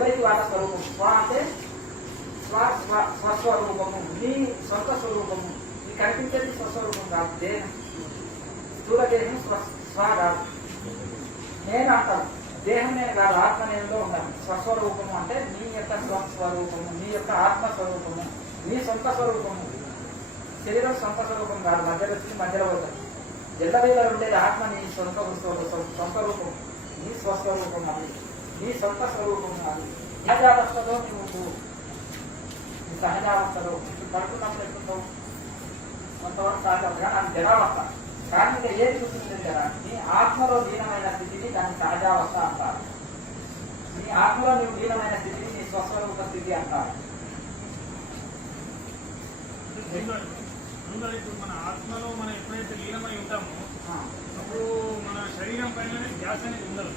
ఎవరికి వాళ్ళ స్వరూపం స్వ అంటే స్వస్వరూపము, నీ సొంత స్వరూపము. నీ కనిపించేది స్వస్వరూపం కాదు, దేహం, స్థూల దేహం స్వ కాదు. నేను అంటాను దేహం నేను కాదు, ఆత్మ నేనులో ఉన్నాను. స్వస్వరూపము అంటే నీ యొక్క స్వస్వరూపము, నీ యొక్క ఆత్మస్వరూపము, నీ సొంత స్వరూపము. శరీరం సొంత స్వరూపం కాదు, మధ్యలో వచ్చి మధ్యలో పోతుంది. ఎల్లవేళ ఉండేది ఆత్మ నీ సొంత రూపం, నీ స్వస్వరూపం, అది నీ సొంత స్వరూపం. అది సహజావస్థలో నువ్వు నీ సహజావస్థలో పడుకున్నప్పుడు ఎట్లుంటావు, కొంతవరకు సహజంగా అది జడావస్థ. కానీ ఇంకా ఏది చూసింది కదా, నీ ఆత్మలో లీనమైన స్థితిని దాని సహజావస్థ అంటారు. నీ ఆత్మలో నువ్వు లీనమైన స్థితిని నీ స్వస్వరూప స్థితి అంటారు. ఇప్పుడు మన ఆత్మలో మనం ఎప్పుడైతే లీనమై ఉంటామో అప్పుడు మన శరీరం పైన ధ్యాస అనేది ఉండదు.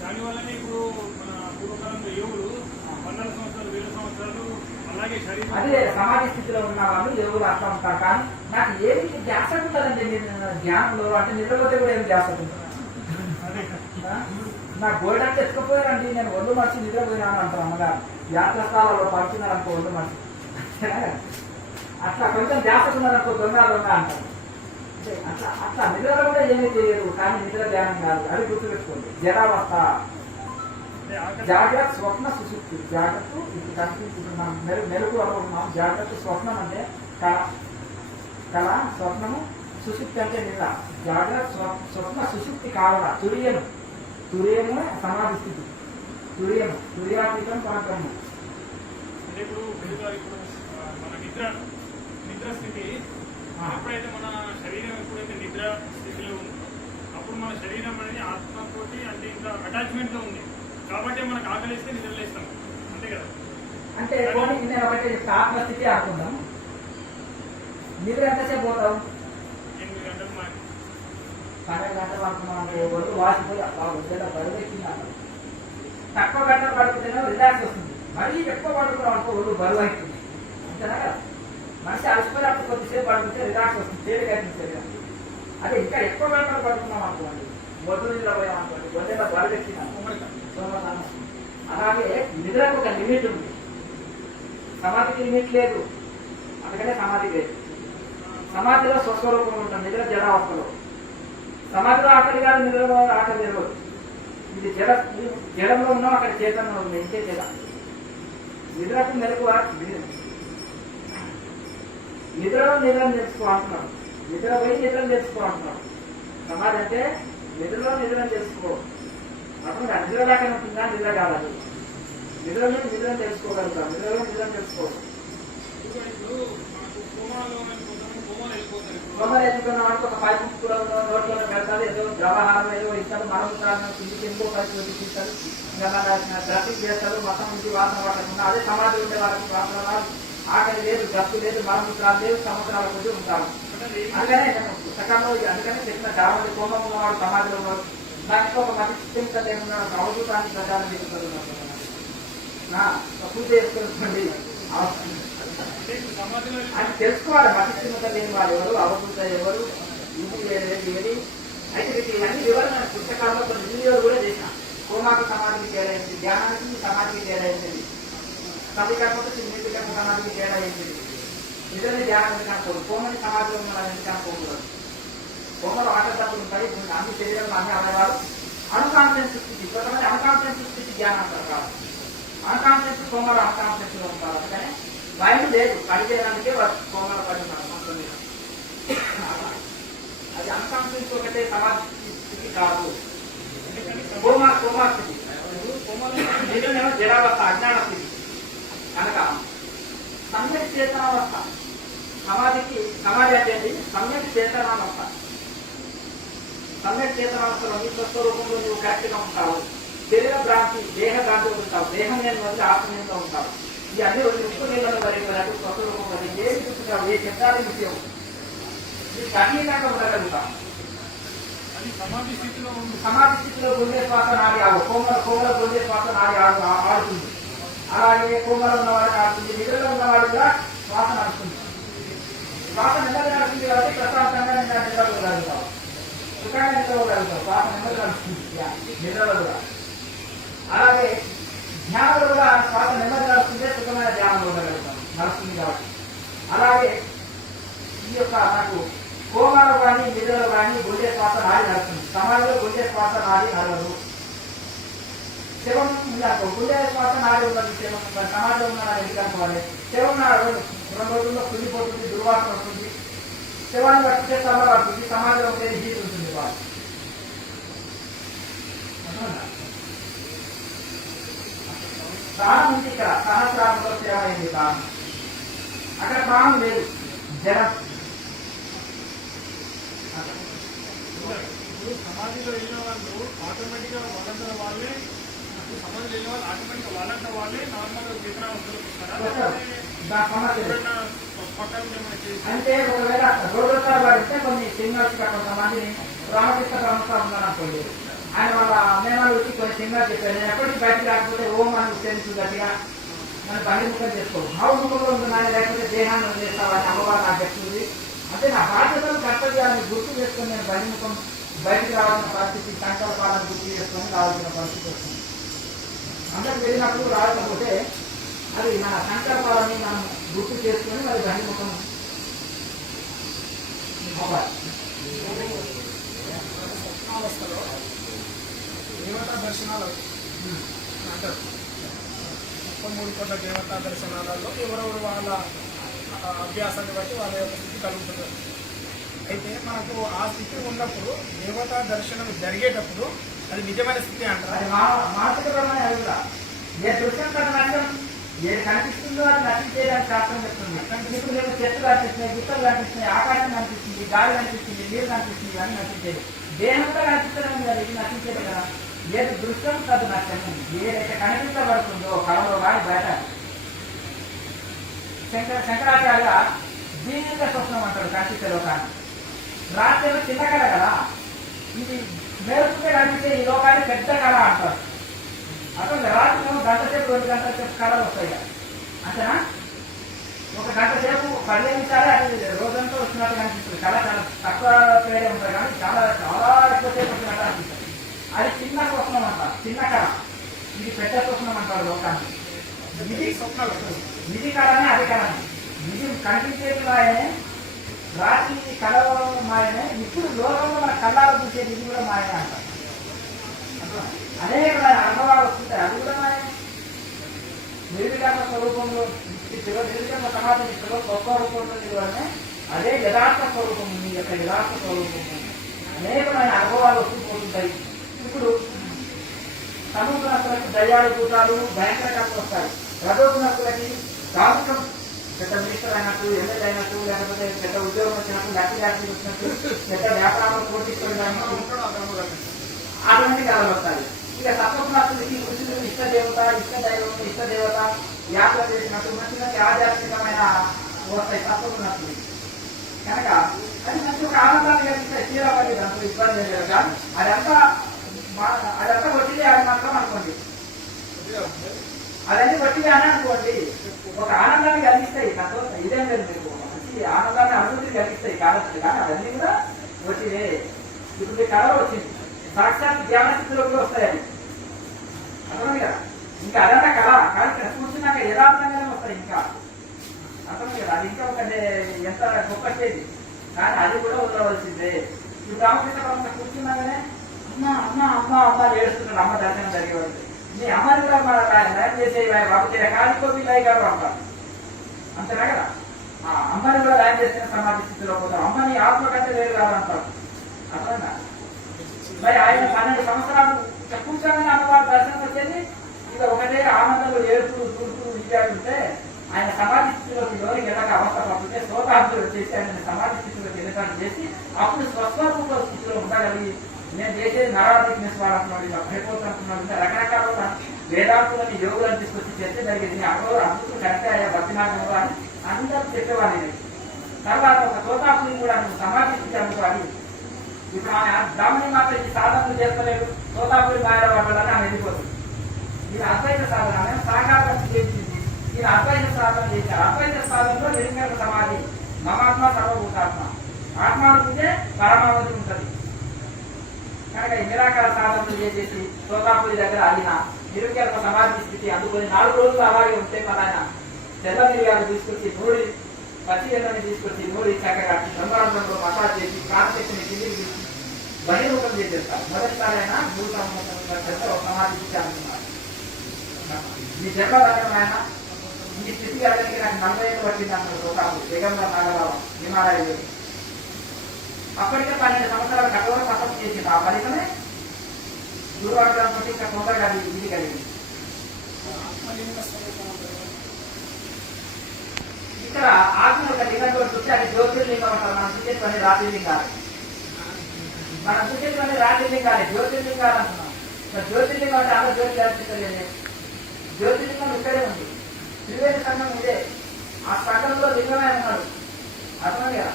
దానివల్లనే ఇప్పుడు మన పూర్వకాలంలో యోగులు 100 సంవత్సరాలు 1000 సంవత్సరాలు అలాగే శరీరం అదే సమాధి స్థితిలో ఉన్న వాళ్ళు యోగులు అట్లా ఉంటారు. కానీ నాకు ఏమి ధ్యాస ఉంటుందండి ధ్యానంలో, అంటే నిద్రపోతే కూడా ఏమి ధ్యాస ఉంటుంది. నా గోల్డ్ అంటే ఎత్తుకపోయారండి, నేను ఒళ్ళు మనిషి నిద్రపోయినాను అంటారు అమ్మగారు. యాత్ర స్థలాల్లో పడుతున్నారు అనుకో ఒళ్ళు మనిషి, అట్లా కొంచెం ధ్యాస ఉన్నారనుకో దొంగ అంటారు. అట్లా అట్లా నిద్రలో కూడా ఏమీ తెలియదు, కానీ నిద్ర ధ్యానం కాదు. అది గుర్తుపెట్టుకోండి. జడావస్థ, జాగ్రత్త, స్వప్న, సుశుక్తి. జాగ్రత్త ఇప్పుడు కనిపించుకుంటున్నాం, మెలకు అనుకుంటున్నాం. జాగ్రత్త స్వప్నం అంటే కళ, స్వప్నము, సుశుక్తి అంటే నిద్ర. జాగ్రత్త స్వప్న సుశుక్తి కావడ, తురియము సమాధి స్థితి, తుర్యాతీతం పరబ్రహ్మం. ఇప్పుడు మన నిద్ర స్థితి ఎప్పుడైతే మన శరీరం ఎప్పుడైతే నిద్ర స్థితిలో ఉంది అప్పుడు మన శరీరం అనేది ఆత్మతోటి అంటే ఇంకా అటాచ్మెంట్ తో ఉంది కాబట్టి మనకు ఆకలిస్తే నిద్రలేస్తాం, అంతే కదా. అంటే నేను ఒకటి ఆత్మస్థితి అనుకుందాం. నిద్ర ఎంతసేపు పోతావు? 8 గంటలు 12 గంటలు అనుకున్నాం. ఒళ్ళు వాసిపోయి అట్లా బరువు ఎక్కింది. తక్కువ గంటలు పడుకుంటేనే రిలాక్స్ వస్తుంది. మరీ ఎక్కువ పడుకున్నాం అనుకో ఒళ్ళు బరువు అవుతుంది, అంతేనా కదా. మనిషి అలసిపోయినప్పుడు కొద్దిసేపు పడుకుంటే రిలాక్స్ వస్తుంది, తేలిక అవుతుంది. అదే ఇంకా ఎక్కువ గంటలు పడుకున్నాం అనుకోండి, మొదలు నిద్ర పోయాం అనుకోండి, గొంతెల బరువు ఎక్కినాం. అలాగే నిద్రకు ఒక లిమిట్ ఉంది, సమాధికి లిమిట్ లేదు. అందుకనే సమాధి లేదు. సమాధిలో స్వస్వరూపం ఉంటుంది, నిద్ర జడావస్థలో. సమాధిలో ఆకలి కాదు, నిద్రలో ఆకలి జరగదు. ఇది జడంలో ఉన్నాం, అక్కడ చేతనంలో ఉంది, ఇంకే జడ. నిద్రకు మెలకు నిద్రలో నిద్రను తెలుసుకోవాలంటున్నాడు, నిద్ర పోయి నిద్రను తెలుసుకోవాలంటున్నాడు. సమాధి అంటే నిద్రలో నిద్రను తెలుసుకో. అప్పుడు నిద్ర దాకా ఉంటుందా, నిద్ర కాదు. నిద్రలో నిద్రను తెలుసుకోగలుగుతాం, నిద్రలో నిద్రను తెలుసుకోవచ్చు. కోమలు ఎదుగుతున్న వాడికి ఒక 5 ముక్కులో నోట్లో పెడతారు, ఏదో ద్రవహారం ఏదో ఇస్తారు, మరొకసారి కిందికి ఎంతో పరిస్థితి తీస్తారు, ఇంకా డ్రెస్సింగ్ చేస్తారు, మొత్తం నుంచి వాసన పడకుండా. అదే సమాధి ఉండే వాళ్ళకి వాసన రాదు, ఆకలి లేదు, గప్పు లేదు, మరొకసారి లేదు, సంవత్సరాల కొద్ది ఉంటారు. అందుకనే పుస్తకాల్లో అందుకనే చెప్పిన చాలా మంది కోమం ఉన్నవాడు సమాధిలో ఉన్నాడు. దానికి ఒక మతి చింతలు ఏమన్నాడు, అవధూతాన్ని ప్రచారం చేసుకుంటున్నాడు. పూజ చేసుకుంటుంది అని తెలుసుకోవాలి. మతి చింత లేని వాళ్ళు ఎవరు, అవధూత ఎవరు, ఇది ఏది. అయితే ఇవన్నీ వివరణ పుస్తకాల్లో కొన్ని వీడియోలు కూడా చేసిన. కోమాకు సమాధికి తేడా ఏంటి, ధ్యానానికి సమాధికి తేడా ఏంటిది, సంవికల్పకు నిర్వికల్ప సమాధికి తేడా ఏంటిది, నిజమే ధ్యానం ఎందుకనుకోదు, కోమని సమాధిలో మనం ఎందుకనుకోకూడదు. కోమలు ఆటలు ఉంటాయి, అన్ని శరీరంలో అన్ని అవయవాలు అన్కాన్షియస్ స్థితి. కొంతమంది అన్కాన్షియస్ స్థితి ధ్యానం అంటారు కాదు, అన్కాన్షియస్ కోమలు అన్కాన్షియస్ లో ఉంటారు. అందుకనే భయం లేదు, పనిచేయడానికే కోమలు పడి ఉంటుంది. అది అన్కాన్షియస్ ఒకటే సమాధి స్థితి కాదు, కోమా స్థితి. నిజమేమో జడావస్థ, అజ్ఞాన స్థితి. కనుక సమ్యక్ చేతనావస్థ, సమాధి అంటే సమ్యక్ చేతనావస్థ. సమ్యక్ చేతనావస్థలో నీ స్వస్వరూపంలో నువ్వు కరెక్ట్గా ఉంటావు. శరీర భ్రాంతి, దేహ భ్రాంతి ఉంటావు. దేహం నేను వదిలి ఆత్మీయంగా ఉంటావు. ఈ అన్ని ఉప్పు నీళ్ళను వరకు స్వస్వరూపం వదిలి ఏది చూస్తున్నావు, ఏ శబ్దాలు విషయం నీకు అన్నికంగా ఉండగలుగుతావు. అది సమాధి స్థితిలో ఉంది. సమాధి స్థితిలో గుండె శ్వాస నాడి ఆడు కోమల గుండె శ్వాస నాడి ఆడుతుంది. అలాగే కోమల ఉన్నవాడికి ఆడుతుంది. నిద్రలో ఉన్నవాడు కూడా శ్వాస నడుస్తుంది. శ్వాస నెమ్మది నడుస్తుంది కాబట్టి ప్రశాంతంగా నిద్రపోగలుగుతావు, సుఖంగా నిద్రపోగలుగుతావు. శ్వాస నెమ్మది నడుస్తుంది నిద్రలో కూడా. అలాగే ధ్యానంలో కూడా శ్వాస నెమ్మది నడుస్తుంటే సుఖమైన ధ్యానం ఉండగలుగుతాం, నడుస్తుంది కాబట్టి. అలాగే ఈ యొక్క నాకు కోమాలో కానీ నిద్రలో కానీ గుండె శ్వాస నాడి నడుస్తుంది. సమాధిలో గుండె శ్వాస నాడి నడవదు. శవం ఉందనుకో, గుండె శ్వాస నాడి ఉన్నది శవం సమాధిలో ఉన్నది ఎందుకు అనుకోవాలి. శవం 2 రోజుల్లో కుళ్ళిపోతుంది, దుర్వాసన వస్తుంది. శవాన్ని పట్టితే చల్ల పడుతుంది, సమాధిలో ఉంటే హీట్ ఉంటుంది. వాళ్ళు ప్రాణం ఉంది ఇక్కడ, సహస్రారంలో సేవ అయింది ప్రాణం. అక్కడ ప్రాణం లేదు, జనం. సమాధిలో వెళ్ళిన వాళ్ళు ఆటోమేటిక్గా వాళ్ళంతా వాళ్ళే, సమాధిలో వెళ్ళిన వాళ్ళు ఆటోమేటిక్గా వాళ్ళంతా వాళ్ళే నార్మల్గా చేతనావస్థలోకి అంటే ఒకవేళ రోడ్డు పడితే కొన్ని సింగర్స్ కొంతమందిని రామకృష్ణ బ్రహ్మస్వామి ఉన్నారనుకోండి, ఆయన వాళ్ళ మేనాలకి కొన్ని సింగర్స్ చెప్పారు, నేను ఎప్పటికీ బయటకు రాకపోతే ఓం అని తెలుసు గట్టిగా మనం బహిర్ముఖం చేసుకోవు. భావముఖంలో ఉంటున్నాను, లేకపోతే దేహాన్ని వదిలేస్తావని అమ్మవారు నాకు చెప్తుంది. అంటే నా బాధ్యతలు కర్తవ్యాన్ని గుర్తు చేసుకుని నేను బహిర్ముఖం బయటకు రావాల్సిన పరిస్థితి, సంకల్పాలను గుర్తు చేసుకొని రావాల్సిన పరిస్థితి వస్తుంది. అందరికి వెళ్ళినప్పుడు రాకపోతే అది మన సంకల్పాలని మనం గుర్తు చేసుకొని మరి బహిర్ముఖం అవ్వాలి. దేవతా దర్శనాలు అంటారు. 3 కోట్ల దేవతా దర్శనాలలో ఎవరెవరు వాళ్ళ అభ్యాసాన్ని బట్టి వాళ్ళ యొక్క స్థితి కలుగుతుంది. అయితే మనకు ఆ స్థితి ఉన్నప్పుడు దేవతా దర్శనం జరిగేటప్పుడు అది నిజమైన స్థితి అంటారు. అది మానసికపరమైన అడుగులా. ఏ దృశ్యం తన నష్టం ఏది కనిపిస్తుందో అది నశించేదానికి శాస్త్రం చెప్తుంది. ఇప్పుడు నేను చెట్లు కనిపిస్తున్నాయి, గుట్టలు కనిపిస్తున్నాయి, ఆకాశం కనిపిస్తుంది, గాలి కనిపిస్తుంది, నీరు కనిపిస్తుంది, ఇవన్నీ నశించేది. దేహం కూడా కనిపిస్తడం కదా, ఇది నశించేది కదా. ఏది దృశ్యం తదు నష్టం. ఏదైతే కనిపించబడుతుందో కళలో కానీ బయట. శంకరాచార్య దీనిక స్వప్నం అంటాడు కనిపించే లోకాన్ని. రాత్రి చిన్న కళ కదా, ఇది మేలుకుంటే కనిపించే ఈ లోకాన్ని పెద్ద కళ అంటారు. అసలు రాత్రి 1 గంట సేపు 2 గంటల సేపు కళలు వస్తాయి. అంతేనా? 1 గంట సేపు 15 నిమిషాలే అది రోజంతా వచ్చినట్టు కనిపిస్తుంది. కళ చాలా తక్కువ పేరే ఉంటుంది కానీ చాలా చాలా ఎక్కువ సేపు వచ్చినట్టు అనిపిస్తుంది. అది చిన్న స్వప్నం అంటారు, చిన్న కళ. ఇది పెద్ద స్వప్నం అంటారు లోకాన్ని. ఇది స్వప్నాలు నిధి కళనే, అది కళనే. నిధి కనిపించేది మాయనే, రాత్రి కళ మాయనే. ఇప్పుడు లోకంలో మన కళ్ళాలు చూసే నిధి కూడా మాయనే అంటారు. అనేకమైన అనుభవాలు వస్తుంటాయి, అది కూడా మాయనే. నిర్వికల్ప స్వరూపంలో నిర్వికల్ప సమాజం ఇష్టంలో గొప్ప రూపంలో నిలవడమే అదే యథార్థ స్వరూపం. మీ యొక్క యథార్థ స్వరూపము అనేకమైన అనుభవాలు వస్తూ పోతుంటాయి. ఇప్పుడు సముద్రకులకి దయ్యాలు భూతాలు భయంకర కథలు వస్తాయి. రజోగుణకులకి రాష్ట్రం పెద్ద మినిస్టర్ అయినట్టు, ఎమ్మెల్యే అయినట్టు, లేకపోతే పెద్ద ఉద్యోగం వచ్చినట్టు, లక్కీ లాటరీ వచ్చినట్టు, పెద్ద వ్యాపారంలో పోటీసుకోవడానికి అటువంటి కథలు వస్తాయి. ఇక సత్వగుణకులకి కృష్ణుడు ఇష్టదేవత, ఇష్టదేవత యాత్ర చేసినట్టు మంచి మంచి ఆధ్యాత్మికమైన వస్తాయి సత్వగుణకులు. కనుక అది మంచి ఒక ఆనందాన్ని కలిగిస్తే చీరపడి దాంట్లో ఇబ్బంది లేదు. కానీ అదంతా కొట్టిదే అని మాత్రం అనుకోండి, అదన్నీ కొట్టిదే అని అనుకోండి. ఒక ఆనందాన్ని కలిగిస్తాయి, నాకు ఇదేం లేదు, మీకు మంచి ఆనందాన్ని అనుభూతి కలిగిస్తాయి కావచ్చు. కానీ అవన్నీ కూడా కొట్టిదే. ఇప్పుడు మీ కళలో వచ్చింది, సాక్షాత్ ధ్యాన స్థితిలో కూడా వస్తాయి. అది అర్థమైంది కదా. ఇంకా అదంతా కళ కానీ ఇక్కడ కూర్చున్నాక యథార్థంగానే వస్తాయి. ఇంకా అర్థమైంది కదా. అది ఇంకా ఒక ఎంత గొప్ప స్టేజ్, కానీ అది కూడా ఉండవలసిందే. ఇప్పుడు రామకృష్ణ పరమ కూర్చున్నాగానే అమ్మ అమ్మ అమ్మ అమ్మ ఏడుస్తున్నాడు. అమ్మ దర్శనం జరిగేవాళ్ళు మీ అమ్మని కూడా నయం చేసే బాబు కాలికో వీళ్ళయ్య గారు అంటారు. అంతేనా కదా. ఆ అమ్మని కూడా నయం చేసిన సమాధి స్థితిలో పోతారు. అమ్మని ఆత్మ కంటే వేరు కాదంటారు. అర్థమైందా. మరి ఆయన 12 సంవత్సరాలు కూర్చోగానే అమ్మవారి దర్శనం వచ్చేది. ఇక ఒకటే ఆనందంలో ఏడుతూ చూస్తూ విద్యాడుంటే ఆయన సమాధి స్థితిలోకి లోనికి వెళ్ళక అవస్థ పడితే శోకాంతులు వచ్చేసి ఆయన సమాధి స్థితిలోకి వెళ్ళటాన్ని చేసి అప్పుడు స్వస్వరూప స్థితిలో ఉండగలిగి నేను చేసేది నారాధిక్నెస్ వాడుతున్నాడు ఇలా భయపోతున్నాడు రకరకాల వేదాంతులని యోగులను తీసుకొచ్చి చర్చ జరిగింది అప్పుడు అద్భుతం కరెక్ట్ అయ్యా భక్తినాథం అని అందరూ చెప్పేవాడిని తర్వాత ఒక తోతాపుని కూడా నువ్వు సమాధి స్థితి అనుకోవాలి ఇప్పుడు ఆమె బ్రాహ్మణి మాత్రం ఈ సాధనలు చేస్తలేదు తోతాపురి మాయల వాళ్ళని ఆమె వెళ్ళిపోతుంది ఇది అద్వైత సాధన ఆమె సాకారం చేసింది ఇది అద్వైత సాధన చేశారు అద్వైత సాధనలో నిరంకర సమాధి మమాత్మ సర్వభూతాత్మ ఆత్మానుకుంటే పరమావధి ఉంటుంది కనుక ఈ నిరాకార సాధనలు చేసేసి తోతాపురి దగ్గర అడిగిన నిరంకర సమాధి స్థితి అందుకొని 4 రోజులు అలాగే ఉంటే మన ఆయన తెల్ల మిరియాలు తీసుకొచ్చి నూరి పచ్చి ఎన్నని తీసుకొచ్చి నూరి చక్కగా బ్రహ్మాండంలో మసాజ్ చేసి ప్రాణశక్తిని కిందికి తీసి బహిరూపం చేసేస్తారు మొదటిసారి అయినా 3 సంవత్సరాల ఒక సమాధి స్థితి అనుకున్నారు ఈ జన్మ ఆయన ఈ స్థితి కలిగి నాకు 40 ఏళ్ళు పట్టింది అన్నారు తోతాపు వేగంగా నాగరావు హిమాలయ అప్పటికే 12 సంవత్సరాల కఠోర తపస్సు చేసింది ఆ ఫలితమే గురువారం ఇంకా తొందరగా ఇది కలిగింది ఇక్కడ ఆత్మ ఒక లింగంతో చూస్తే అది జ్యోతిర్లింగం అంటారు మనం చూసేటువంటి రాజ్యలింగాలు మనం చూసేటువంటి రాజ్యలింగాలే జ్యోతిర్లింగాలు అంటున్నాం జ్యోతిర్లింగం అంటే అందరూ జ్యోతి దర్శించలేదు జ్యోతిర్లింగం ఇక్కడే ఉంది త్రివేణి సంఘం ఇదే ఆ సంఘంలో లింగమే ఉన్నాడు అర్థమే కదా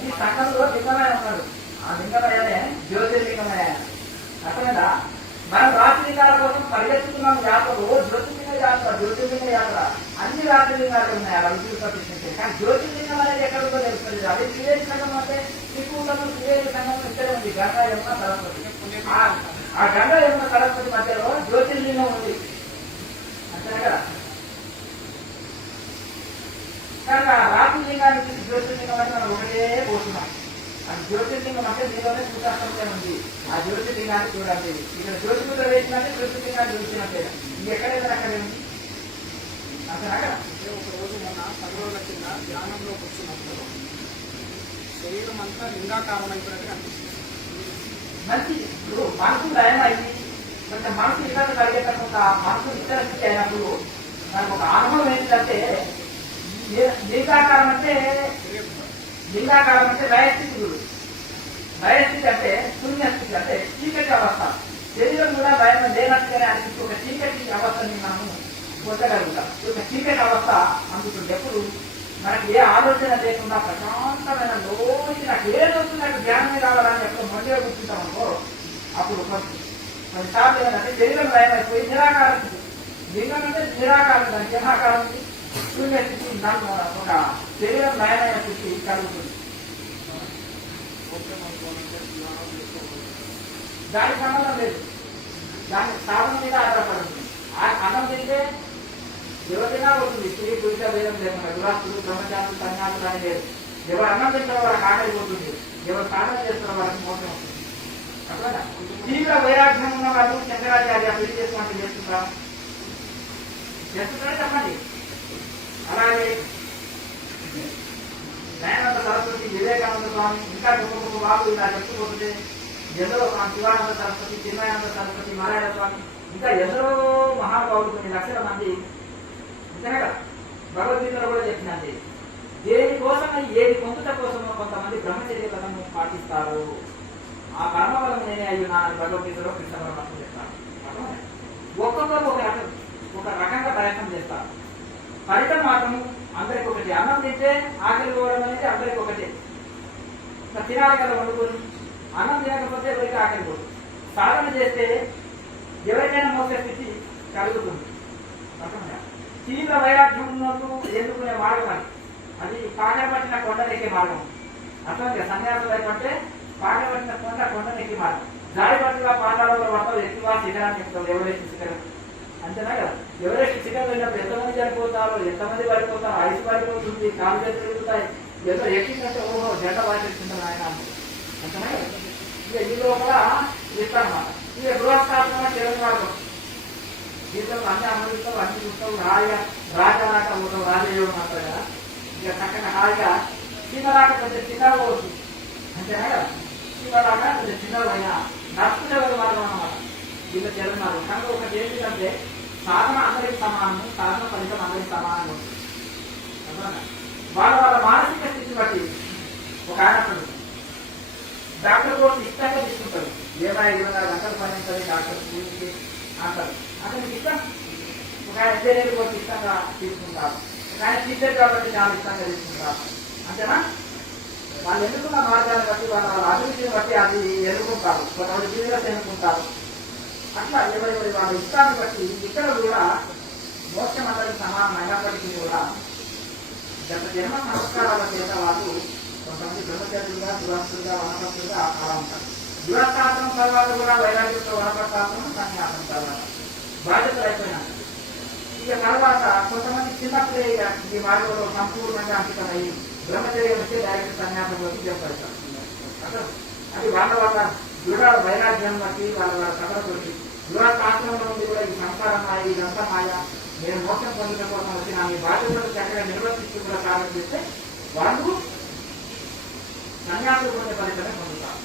ఈ సంఘంలో లింగమే ఉన్నాడు ఆ లింగమయ్యనే జ్యోతిర్లింగమయ్య అర్థమేదా మనం రాత్రిలింగాల కోసం పరిగెత్తుకున్నాం యాత్రలు జ్యోతిర్లింగ యాత్ర జ్యోతిర్లింగ యాత్ర అన్ని రాత్రిలింగాలు ఉన్నాయి అలా విద్యుత్ ప్రతిష్ఠించే కానీ జ్యోతిర్లింగం అనేది ఎక్కడికో తెలుస్తుంది అదే త్రివేణి సంఘం అంటే శ్రీకూటము త్రివేణి సంఘం ఇక్కడే ఉంది గంగా యమున సరస్వతి ఆ గంగా యమున సరస్వతి మధ్యలో జ్యోతిర్లింగం ఉంది అంతేనా కదా కనుక రాత్రిలింగానికి జ్యోతిర్లింగం అని మనం ఒకటే పోతున్నాం అది జ్యోతిర్లింగం అంటే దీనిలోనే సూత్రాంశంగా ఉంది ఆ జ్యోతిర్లింగాన్ని చూడాలి ఇక్కడ జ్యోతిర్లింగ వేసినట్టే జ్యోతిర్లింగాన్ని చూసినట్టే ఇది ఎక్కడైనా అక్కడే ఉంది అంతేనా కదా ఒక రోజు మొన్న 10 రోజుల కింద ధ్యానంలో కూర్చున్నప్పుడు శరీరం అంతా లింగాకారం అయిపోయినట్టు అనిపిస్తుంది మంచి ఇప్పుడు మనసు లయం అయింది కొంచెం మనసు ఇతర కలిగేటప్పుడు మనసు ఇతర స్థితి అయినప్పుడు మనకు ఒక అనుభవం ఏంటంటే లింగాకారం అంటే లయస్థితి లయస్థితి అంటే శూన్యస్థితి అంటే చీకటి అవస్థ శరీరం కూడా లయం లేనట్టుగానే అనిపిస్తూ ఒక చీకటి అవస్థని మనము పొందగలుగుతాం ఒక చీకటి అవస్థ అందుతుంది ఎప్పుడు మనకి ఏ ఆలోచన లేకుండా ప్రశాంతమైన లోచి నాకు ఏది వస్తుంది నాకు ధ్యానమే కావాలని ఎప్పుడు మంచిగా కూర్చుంటాం అనుకో అప్పుడు కొన్నిసార్లు ఏంటంటే శరీరం లయం అయిపోయి నిరాకార స్థితి లింగం అంటే నిరాకారం దానికి ఏమాకారం ఉంది శూన్య స్థితి దాని ఒక శరీరం లయమైన స్థితి కలుగుతుంది దానికి సంబంధం లేదు దాని సాధన మీద ఆధారపడుతుంది అన్నం తింటే ఎవరికైనా పోతుంది స్త్రీ పురుష భేదం లేకుండా వివాస్తులు బ్రహ్మచారులు సన్యాసులు అని లేదు ఎవరు అన్నం తింటారో వాళ్ళకి ఆకలి పోతుంది ఎవరు సాధన చేస్తారో వాళ్ళకి మోసం వస్తుంది అట్లా తీవ్ర వైరాగ్యం ఉన్న వాళ్ళు శంకరాచార్య పెళ్లి చేసుకోండి చేస్తుంటారా చెప్పండి అలాగే దయానంద సరస్వతి వివేకానంద స్వామి ఇంకా గొప్ప గొప్ప వాళ్ళు ఇలా చెప్పుకోతుంటే ఎందరో శివానంద సరస్వతి చిన్మయానంద సరస్వతి నారాయణ స్వామి ఇంకా ఎందరో మహానుభావులు కొన్ని లక్షల మంది అంతేనా కదా భగవద్గీతలో కూడా చెప్పినది దేనికోసం ఏది పొందుట కోసమో కొంతమంది బ్రహ్మచర్య పదము పాటిస్తారు ఆ కర్మ వల్ల నేనే అయ్యున్నా అని భగవద్గీతలో కృష్ణ పరమాత్మ చెప్తారు ఒక్కొక్కరు ఒక రకంగా ప్రయత్నం చేస్తారు ఫలితం మాత్రం అందరికి ఒకటి అన్నం తింటే ఆకలి పోవడం అనేది అందరికి ఒకటే తినాలి కదా వండుకొని అన్నం తినకపోతే ఎవరికి ఆకలి పోదు సాధన చేస్తే ఎవరికైనా మోసే స్థితి కలుగుతుంది తీవ్ర వైరాగ్యం ఉన్నట్టు ఎన్నుకునే మార్గం అది పాకపట్టిన కొండనెక్కే మార్గం అర్థం సన్యాసులు అయిపోతే పాకపట్టిన కొండనెక్కే మార్గం జారిపట్టుగా పాతాళంలో పడతావు ఎక్కువ శిఖరాన్ని ఎక్కుతావు ఎవరెస్ట్ శిఖరం అంతేనా కదా ఎవరెస్ట్ శిఖరం వెళ్ళినప్పుడు ఎంతమంది చనిపోతారో ఎంతమంది పడిపోతారో ఐసు పడిపోతుంది కాలు చేతులు తిరుగుతాయి ఏదో ఎక్కిందంటే ఓహో జెండ వాటిస్తుంటారు ఆయన అంతేనా కదా ఇక ఈ లోపల ఇస్తానమాట ఇక గృహస్థాపన చేయడం మార్గం దీంట్లో అన్ని అనుభవిస్తావు అన్ని చూస్తావు హాయిగా రాజాలాట పోతావు రాజయోగం అంటారు కదా ఇక చక్కగా హాయిగా చిన్నలాట కొంచెం చిన్నగా పోవచ్చు అంతేనా కదా చిన్నలాట కొంచెం చిన్నగా అయినా నడుచుకునే మార్గం అన్నమాట దీంట్లో చేరున్నారు కనుక ఒకటి ఏంటంటే సాధన అందరికి సమానము, సాధన ఫలితం అందరికి సమానంగా ఉంటుంది. అర్థమైందా? వాళ్ళ వాళ్ళ మానసిక స్థితి బట్టి ఒక ఆయన డాక్టర్ కోర్సు ఇష్టంగా తీసుకుంటారు. 24 గంటలు పని ఉంటుంది డాక్టర్ స్కూల్కి అంటారు. అతనికి ఇష్టం. ఒక ఆయన ఇంజనీర్ కోర్సు ఇష్టంగా తీసుకుంటారు. ఒక ఆయన టీచర్ కాబట్టి చాలా ఇష్టంగా తీసుకుంటారు. అంతేనా? వాళ్ళు ఎన్నుకున్న మార్గాన్ని బట్టి వాళ్ళ అభివృద్ధిని బట్టి అది ఎన్నుకుంటారు. కొంతమంది బిజినెస్ ఎన్నుకుంటారు. అట్లా ఎవరి వాళ్ళ ఇష్టాన్ని బట్టి ఇక్కడ కూడా మోక్షం అందరికి సమానం అయినప్పటికీ కూడా గత జన్మ సంస్కారాల చేత వాళ్ళు కొంతమంది బ్రహ్మచర్యులుగా, గృహస్థులుగా, వనపస్తులుగా అలా ఉంటారు. గృహస్థాశ్రమం తర్వాత కూడా వైరాగ్యంతో వనపస్తాశ్రమం, సన్యాసం తర్వాత బాధ్యతలు అయిపోయినాయి. ఇక తర్వాత కొంతమంది చిన్నప్పుడే ఈ మార్గంలో సంపూర్ణంగా అంకితమయ్యి బ్రహ్మచర్యం వచ్చి డైరెక్ట్ సన్యాసంలోకి జంపడతారు. అసలు అది వాళ్ళ దృఢ వైరాగ్యం బట్టి వాళ్ళ సభతోటి గృహస్థాశ్రమంలో నుండి కూడా ఈ సంసారం మాయ, ఇదంతా మాయ, నేను మోక్షం పొందడం కోసం వచ్చిన మీ బాధ్యతలు చక్కగా నిర్వర్తిస్తూ కూడా సాధన చేస్తే వాళ్ళు సన్యాసులు పొందే ఫలితమే పొందుతారు.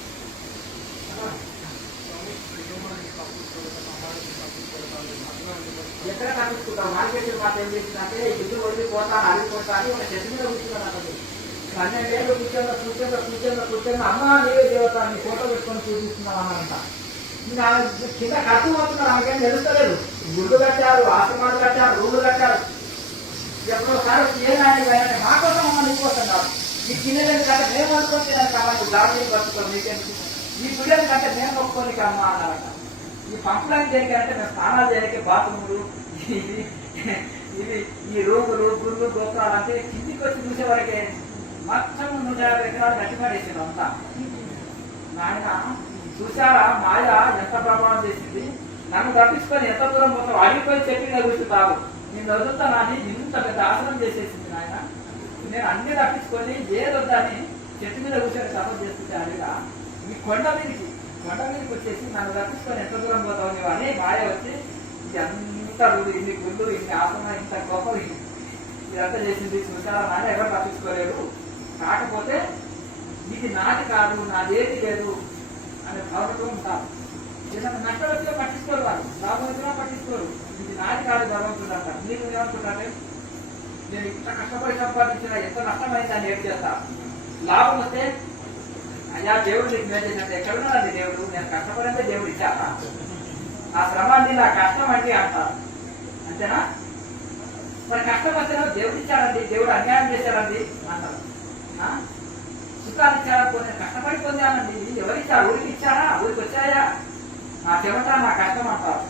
ఎక్కడ తప్పించుకుంటాం? మార్కెట్ మాట ఏం చేసిందంటే ఇల్లు వదిలిపోతాను, అరిగిపోతాను, ఒక చెట్టు మీద కూర్చున్నాను. 12 ఏళ్ళు కూర్చొని అమ్మ నీవే దేవత నీ ఫోటో పెట్టుకొని చూపిస్తున్నాం అన్నంట. ఇంకా కింద ఖర్చు పోతున్నారు, ఆమెకేం తెలుస్తలేదు. గుళ్ళు కట్టారు, ఆశ్రమాలు కట్టారు, రూములు కట్టారు. ఎప్పుడోసారి ఏమైనా మా కోసం అమ్మ నీ కోసం కాదు, ఈ పిల్లలకి కంటే మేము అనుకోండి దానికి అమ్మ నువ్వు గాలి బతుకోవాలి, నీకెందుకు ఈ పిల్లలకి కంటే మేము ఒప్పుకోనికి అమ్మ అన్నారట. ఈ పంపులకి దేనికంటే మేము స్నానాలు చేయడానికి బాత్రూములు, ఇవి ఈ రూములు, గుళ్ళు, గోపురాలు అంటే కిందికి వచ్చి చూసే వరకే మొత్తం 150 ఎకరాలు గట్టిపడేసింది అంతా. నాయన చూసారా మాయ ఎంత ప్రభావం చేసింది? నన్ను తప్పించుకొని ఎంత దూరం పోతావు? అడిగిపోయి చెప్పి కూర్చుంటావు, నేను వదులుతానని ఇంత పెద్ద ఆసనం చేసేసింది నాయన. నేను అన్ని తప్పించుకొని ఏదొద్దని చెట్టు మీద కూర్చొని సపోర్ట్ చేస్తుంటే అడిగా ఈ కొండ మీదకి వచ్చేసి నన్ను తప్పించుకొని ఎంత దూరం పోతావు నువ్వు అని మాయ వచ్చి ఎంత ఇన్ని గుళ్ళు, ఇన్ని ఆసనం, ఇంత గొప్ప ఇదంతా చేసింది. చూసారా నాయన ఎవరు తప్పించుకోలేరు, కాకపోతే ఇది నాది కాదు, నాదేది లేదు అనే భావనతో ఉంటారు. ఏదైనా నష్టం వచ్చినా పట్టించుకోరు, వాళ్ళు లాభం వచ్చినా పట్టించుకోరు. ఇది నాది కాదు భగవంతుడు అంటారు. నీకు ఏమనుకుంటే నేను ఇంత కష్టపడి సంపాదించిన ఎంత నష్టమైంది అని ఏం చేస్తా. లాభం వస్తే అయ్యా దేవుడు నీకు మేలు చేసినట్టు ఎక్కడున్నాడండి దేవుడు, నేను కష్టపడితే దేవుడు ఇచ్చాక ఆ శ్రమ అండి నా కష్టం అండి అంటారు. అంతేనా? మరి కష్టం వస్తేనో దేవుడు ఇచ్చాడండి, దేవుడు అన్యాయం చేశాడండి అంటారు. సుఖాలు ఇచ్చారనుకో, నేను కష్టపడి పొందానండి, ఎవరిచ్చారు? ఊరికి ఇచ్చారా? ఊరికి వచ్చాయా? నా చెమట నా కష్టం అంటారు.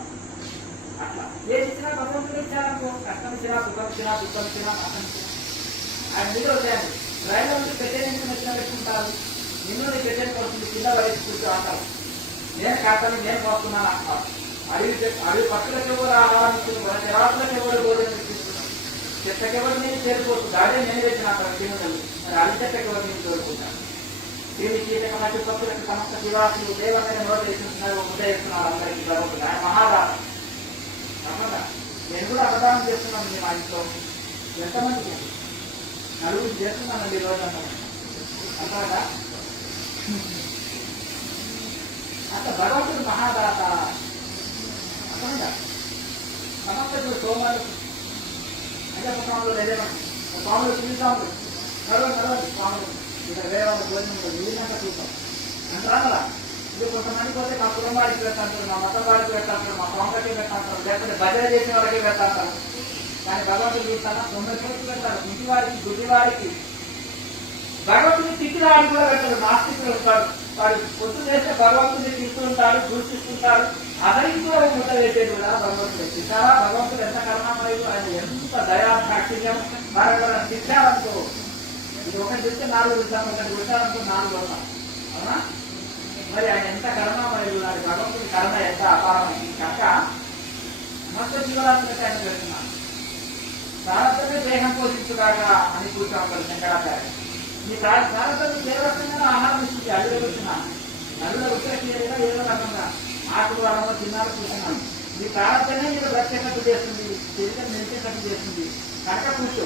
అట్లా ఏది ఇచ్చినా భగవంతుడు ఇచ్చారనుకో, కష్టం ఇచ్చినా, సుఖం ఇచ్చినా, దుఃఖం ఇచ్చినా, కష్టం ఇచ్చినా ఆయన మీద వచ్చాయండి. రైలు పెట్టేది వచ్చినా పెట్టుకుంటారు, నిన్ను పెట్టేది వస్తుంది, కింద వయసు కూర్చో అంటారు. నేను కష్టం నేను పోతున్నాను అంటారు. అడవి పక్షులకి కూడా ఆహారం ఇస్తున్నారు, జరాసులకి కూడా భోజనం ఇస్తున్నారు, చెత్తకి ఎవరు నేను చేరుకోవచ్చు, దాడే నేను పెట్టిన అంటారు కిందలు. మరి అవి చెత్తకి ఎవరు నేను చేరుకుంటాను. దీన్ని కీటక మధ్య పక్షులకు సమస్త దివాసులు దేవమైన నోటు వేస్తున్నారు, ముద్ద వేస్తున్నారు అందరికీ జరుగుతుంది. ఆయన మహాదానం. అన్నదా నేను కూడా అన్నదానం చేస్తున్నాను మా ఇంట్లో. ఎంతమంది నలుగురు చేస్తున్నానండి రోజు అన్నదా. అంత భగవంతుడు మహాదాత. అర్థమైందా? సమస్త సోమాలు అంటే స్వాములు లేదేమండి, స్వాములు చూసాములు నడవండి స్వాములు ఇక్కడ వేరే వాళ్ళ భోజనం వీళ్ళంతా చూస్తాం అంటారా. ఇది కొంతమంది పోతే మా కుటుంబ వారికి పెడతాంటారు, మా మతం వారికి పెడతాంటారు, మా స్వాములకి పెడతాంటారు, లేకపోతే భజన చేసిన వాళ్ళకి పెడతాంటారు. కానీ భగవంతుడు చూస్తానా 9 చోట్ల పెడతారు. ఇంటి వారికి, గుడ్డి వారికి, భగవంతుని తిట్టిన వాడికి కూడా పెడతారు. నాస్తికులు ఉంటాడు, వాడు పొద్దు చేస్తే భగవంతుని తింటుంటారు, దూషిస్తుంటారు. అతనికి కూడా ముద్ద వేసేది కూడా భగవంతుడు. తిట్టారా? భగవంతుడు ఎంత కరుణామయుడు, ఆయన ఎంత దయా సాక్షిజ్యం. మరి తిట్టారనుకో, ఇది ఒకటి చూస్తే 4 చూస్తాం, ఒకటి చూస్తారనుకో 4 వస్తాం. అవునా? మరి ఆయన ఎంత కరుణామయుడు, అది భగవంతుడి కరుణ ఎంత అపారమైంది. కనుక సమస్త జీవరాశులకు ఆయన పెడుతున్నాను. భారతమే దేహం పోషించుగాక అని కూర్చోవాలి శంకరాచార్య. ఈ భారతను ఏ రకంగా ఆహారం ఇస్తుంది? అడుగులో కూర్చున్నాను, నలుగురు ఉత్తరక్రియగా ఏదో రకంగా ఆకులు వరంలో తిన్నాడు కూర్చున్నాను. ఈ ప్రారంభమే మీరు బ్రతికేటట్టు చేస్తుంది, శరీరం నిలిచేటట్టు చేస్తుంది. కనుక కూర్చో.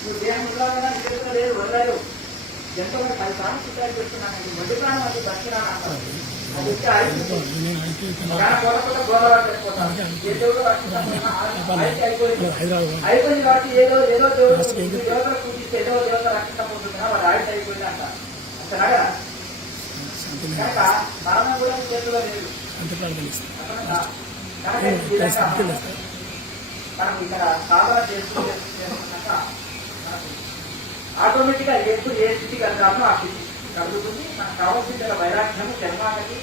నువ్వు దేహం ఇవ్వాలి కదా, చేతిలో లేదు, వదలలేదు. ఎంతో 10 సార్లు సూసైడ్ చేస్తున్నానండి. మొదటి ప్రాణం అది బతికిరాను అంటారు. అది ఇచ్చే గోదావరి వెళ్ళిపోతాను. ఏ దేవుడు అయిపోయింది కాబట్టి ఏదో దేవుడు దేవతలు పూజిస్తే ఏదో దేవత రక్షించబోతుందా వాడు ఆయుష్ అయిపోయింది అంటారు. అంతేనా కదా? కనుక మరణం కూడా చేతిలో లేదు. మనం ఇక్కడ సాధన చేసుకున్నాక ఆటోమేటిక్ గా ఎప్పుడు ఏ స్థితి కలగాలో ఆ స్థితి కలుగుతుంది. మనకు కావాల్సిన వైరాగ్యము, చర్మానికి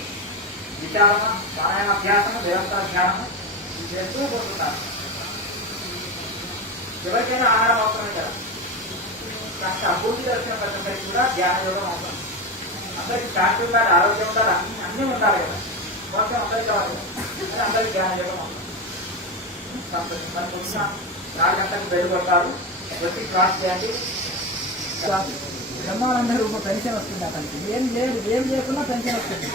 విచారణ, ప్రాణాయామాభ్యాసము, దేవతాధ్యానము చేస్తూ పోతుంటారు. ఎవరికైనా ఆహారం అవసరమే కదా. కనుక అభివృద్ధి దర్శనం పద్ధతి కూడా ధ్యాన యోగం అవసరం. అందరికి శాంతి ఉండాలి, ఆరోగ్యం ఉండాలి, అన్నీ ఉండాలి కదా. మొత్తం అందరికి కావాలి కదా. అందరికి ధ్యాన యోగం అవసరం. మరి పొద్దున 4 గంటలకు బయలు కొడతారు. వచ్చి క్రాస్ చేయండి. బ్రహ్మానందరూ ఒక పెన్షన్ వస్తుంది అతనికి. ఏం లేదు, ఏం లేకున్నా పెన్షన్ వస్తుంది.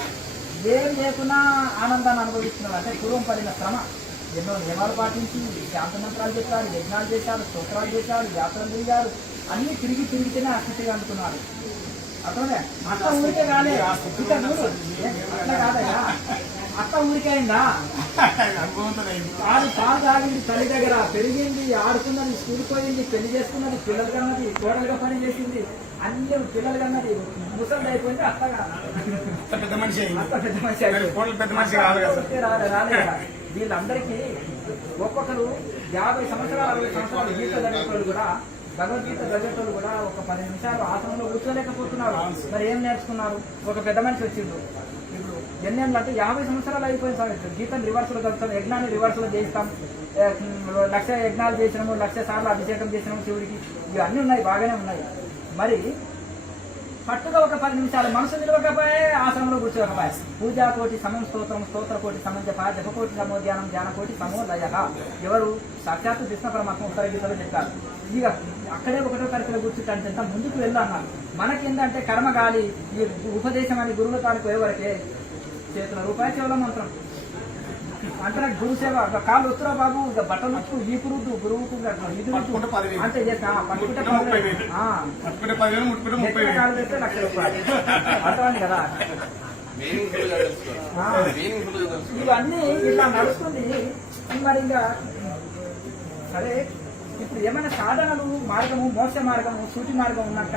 ఏం లేకున్నా ఆనందాన్ని అనుభవిస్తున్నారు. అంటే పూర్వం పడిన శ్రమ, ఎన్నో నియమాలు పాటించి శాంతమంత్రాలు చెప్పారు, యజ్ఞాలు చేశారు, స్తోత్రాలు చేశారు, యాత్రలు తిరిగారు. అన్నీ తిరిగితేనే ఆ స్థితిగా అనుకున్నారు. అట్లనే అత్త ఊరికే కాలే, అట్లా కాదయ్యా. అత్త ఊరికే అయిందా? పాలు తాగింది తల్లి దగ్గర, పెరిగింది, ఆడుకున్నది, స్కూల్ పోయింది, పెళ్లి చేసుకున్నది, పిల్లలు కన్నది, కోడలుగా పని చేసింది, అన్ని పిల్లలు కన్నది, ముసలి అయిపోయింది. అత్తగా పెద్ద మనిషి రాలే. వీళ్ళందరికీ ఒక్కొక్కరు 50 సంవత్సరాలు 60 సంవత్సరాలు గీత చదివేటోళ్ళు కూడా, భగవద్గీత చదివేటోళ్ళు కూడా ఒక 10 నిమిషాలు ఆసనంలో కూర్చోలేకపోతున్నారు. మరి ఏం నేర్చుకున్నారు? ఒక పెద్ద మనిషి వచ్చిండు. ఇప్పుడు ఎన్నేళ్ళు అంటే 50 సంవత్సరాలు అయిపోయిన సార్ గీతను రివర్స్లో చదువుతాం, యజ్ఞాన్ని రివర్స్లో చేస్తాం. 1,00,000 యజ్ఞాలు చేసినాము, 1,00,000 సార్లు అభిషేకం చేసినాము శివుడికి. ఇవన్నీ ఉన్నాయి, బాగానే ఉన్నాయి. మరి పట్టుగా ఒక 10 నిమిషాలు మనసు నిలవకపోయే ఆశ్రమంలో కూర్చోకపోయే. పూజాకోటి సమం స్తోత్రం, స్తోత్రకోటి సమంజప, జపకోటి సమో ధ్యానం, ధ్యానకోటి సమో లయ. ఎవరు? సాక్షాత్తు కృష్ణ పరమాత్మ ఉత్తర గీతలో చెప్పారు. ఇక అక్కడే ఒకటో తరగతిలో కూర్చుంటే ముందుకు వెళ్ళు అన్నారు. మనకేంటంటే కర్మగాలి ఈ ఉపదేశం అని గురువుల తాను పోయేవరకే చేతుల రూపాయి చెవుల మంత్రం అంటే గురు సేవ. కాళ్ళు వస్తురా బాబు, బట్టలు వీపు రుద్దు, గురువుకు అంటే పట్టుకుంటే కాళ్ళు పెడితే 1,00,000 రూపాయలు అర్థమైంది కదా. ఇవన్నీ ఇలా నడుస్తుంది. మరి ఇంకా సరే, ఇప్పుడు ఏమైనా సాధనలు మార్గము, మోక్ష మార్గము, సూటి మార్గం ఉన్నట్ట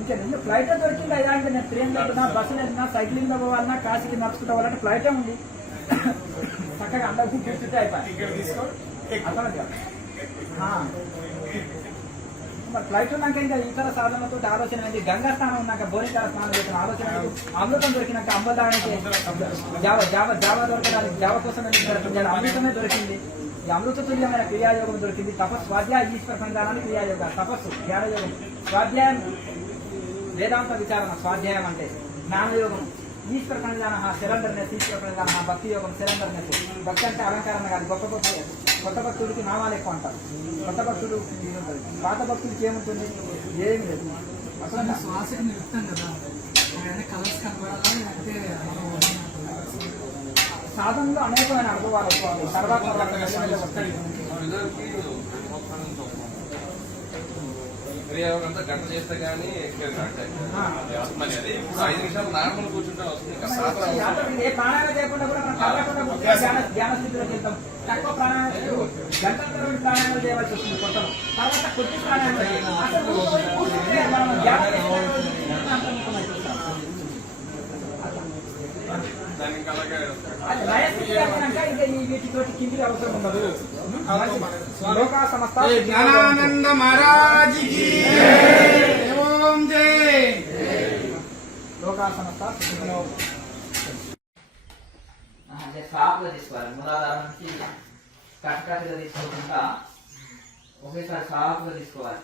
ఇంకా నిన్ను ఫ్లైట్ దొరికింది. అయ్యా ఇంకా నేను ట్రైన్ వెళ్తున్నా, బస్సులు వెళ్తున్నా, సైక్లింగ్ పోవాలన్నా, కాశీకి నడుచుకుంటా వాళ్ళంటే ఫ్లైటే ఉంది. చక్కగా అందరికీ కూర్చుంటే అయిపోయి మరి ఫ్లైట్ ఉన్నాక ఇంకా ఇతర సాధనలతో ఆలోచన ఏంటి? గంగా స్నానం ఉన్నాక బోరికాల స్నానం చేసిన ఆలోచన, అమృతం దొరికినాక అమృతానికి జావ దొరకడానికి జావ కోసం అమృతమే దొరికింది. ఈ అమృత తుల్యమైన క్రియాయోగం దొరికింది. తపస్సు, స్వాధ్యాయ, ఈశ్వర సంధానాన్ని క్రియాయోగ, తపస్సు, జ్ఞానయోగం, స్వాధ్యాయం, వేదాంత విచారణ, స్వాధ్యాయం అంటే జ్ఞానయోగం, ఈశ్వర ప్రణిధాన, సిరండర్నెస్, ఈశ్వర ప్రణిధాన, భక్తి యోగం, సిరండర్నెస్. భక్తి అంటే అలంకరణ కాదు. కొత్త భక్తుడికి నామాలు ఎక్కువ అంటారు. కొత్త భక్తుడు పాత భక్తుడికి ఏముంటుంది? ఏమి లేదు. అసలు శ్వాసకి నిలుపుతాం కదా, సాధనలో అనేకమైన అనుభవాలు వస్తాయి. తర్వాత క్రియాయోగంతా గంట చేస్తే గానీ ఏ ప్రాణాయామం చేయకుండా కూడా మనం ధ్యాన స్థితిలోకి వెళ్తాం. తక్కువ ప్రాణాయామం గంటల తరబడి ప్రాణాయామం చేయవలసి వస్తుంది. కొత్త తర్వాత కొద్ది ప్రాణాయామం అసలు మనం ధ్యానం వీటితోటి కిందికి అవసరం ఉండదు. లోకా సమస్త జ్ఞానానంద మహారాజ్ కి ఓం జై. లోకా సమస్త సాఫ్గా తీసుకోవాలి. మూలాధారం నుంచి కట్టకట్టుగా తీసుకోకుండా ఒకేసారి సాఫ్గా తీసుకోవాలి.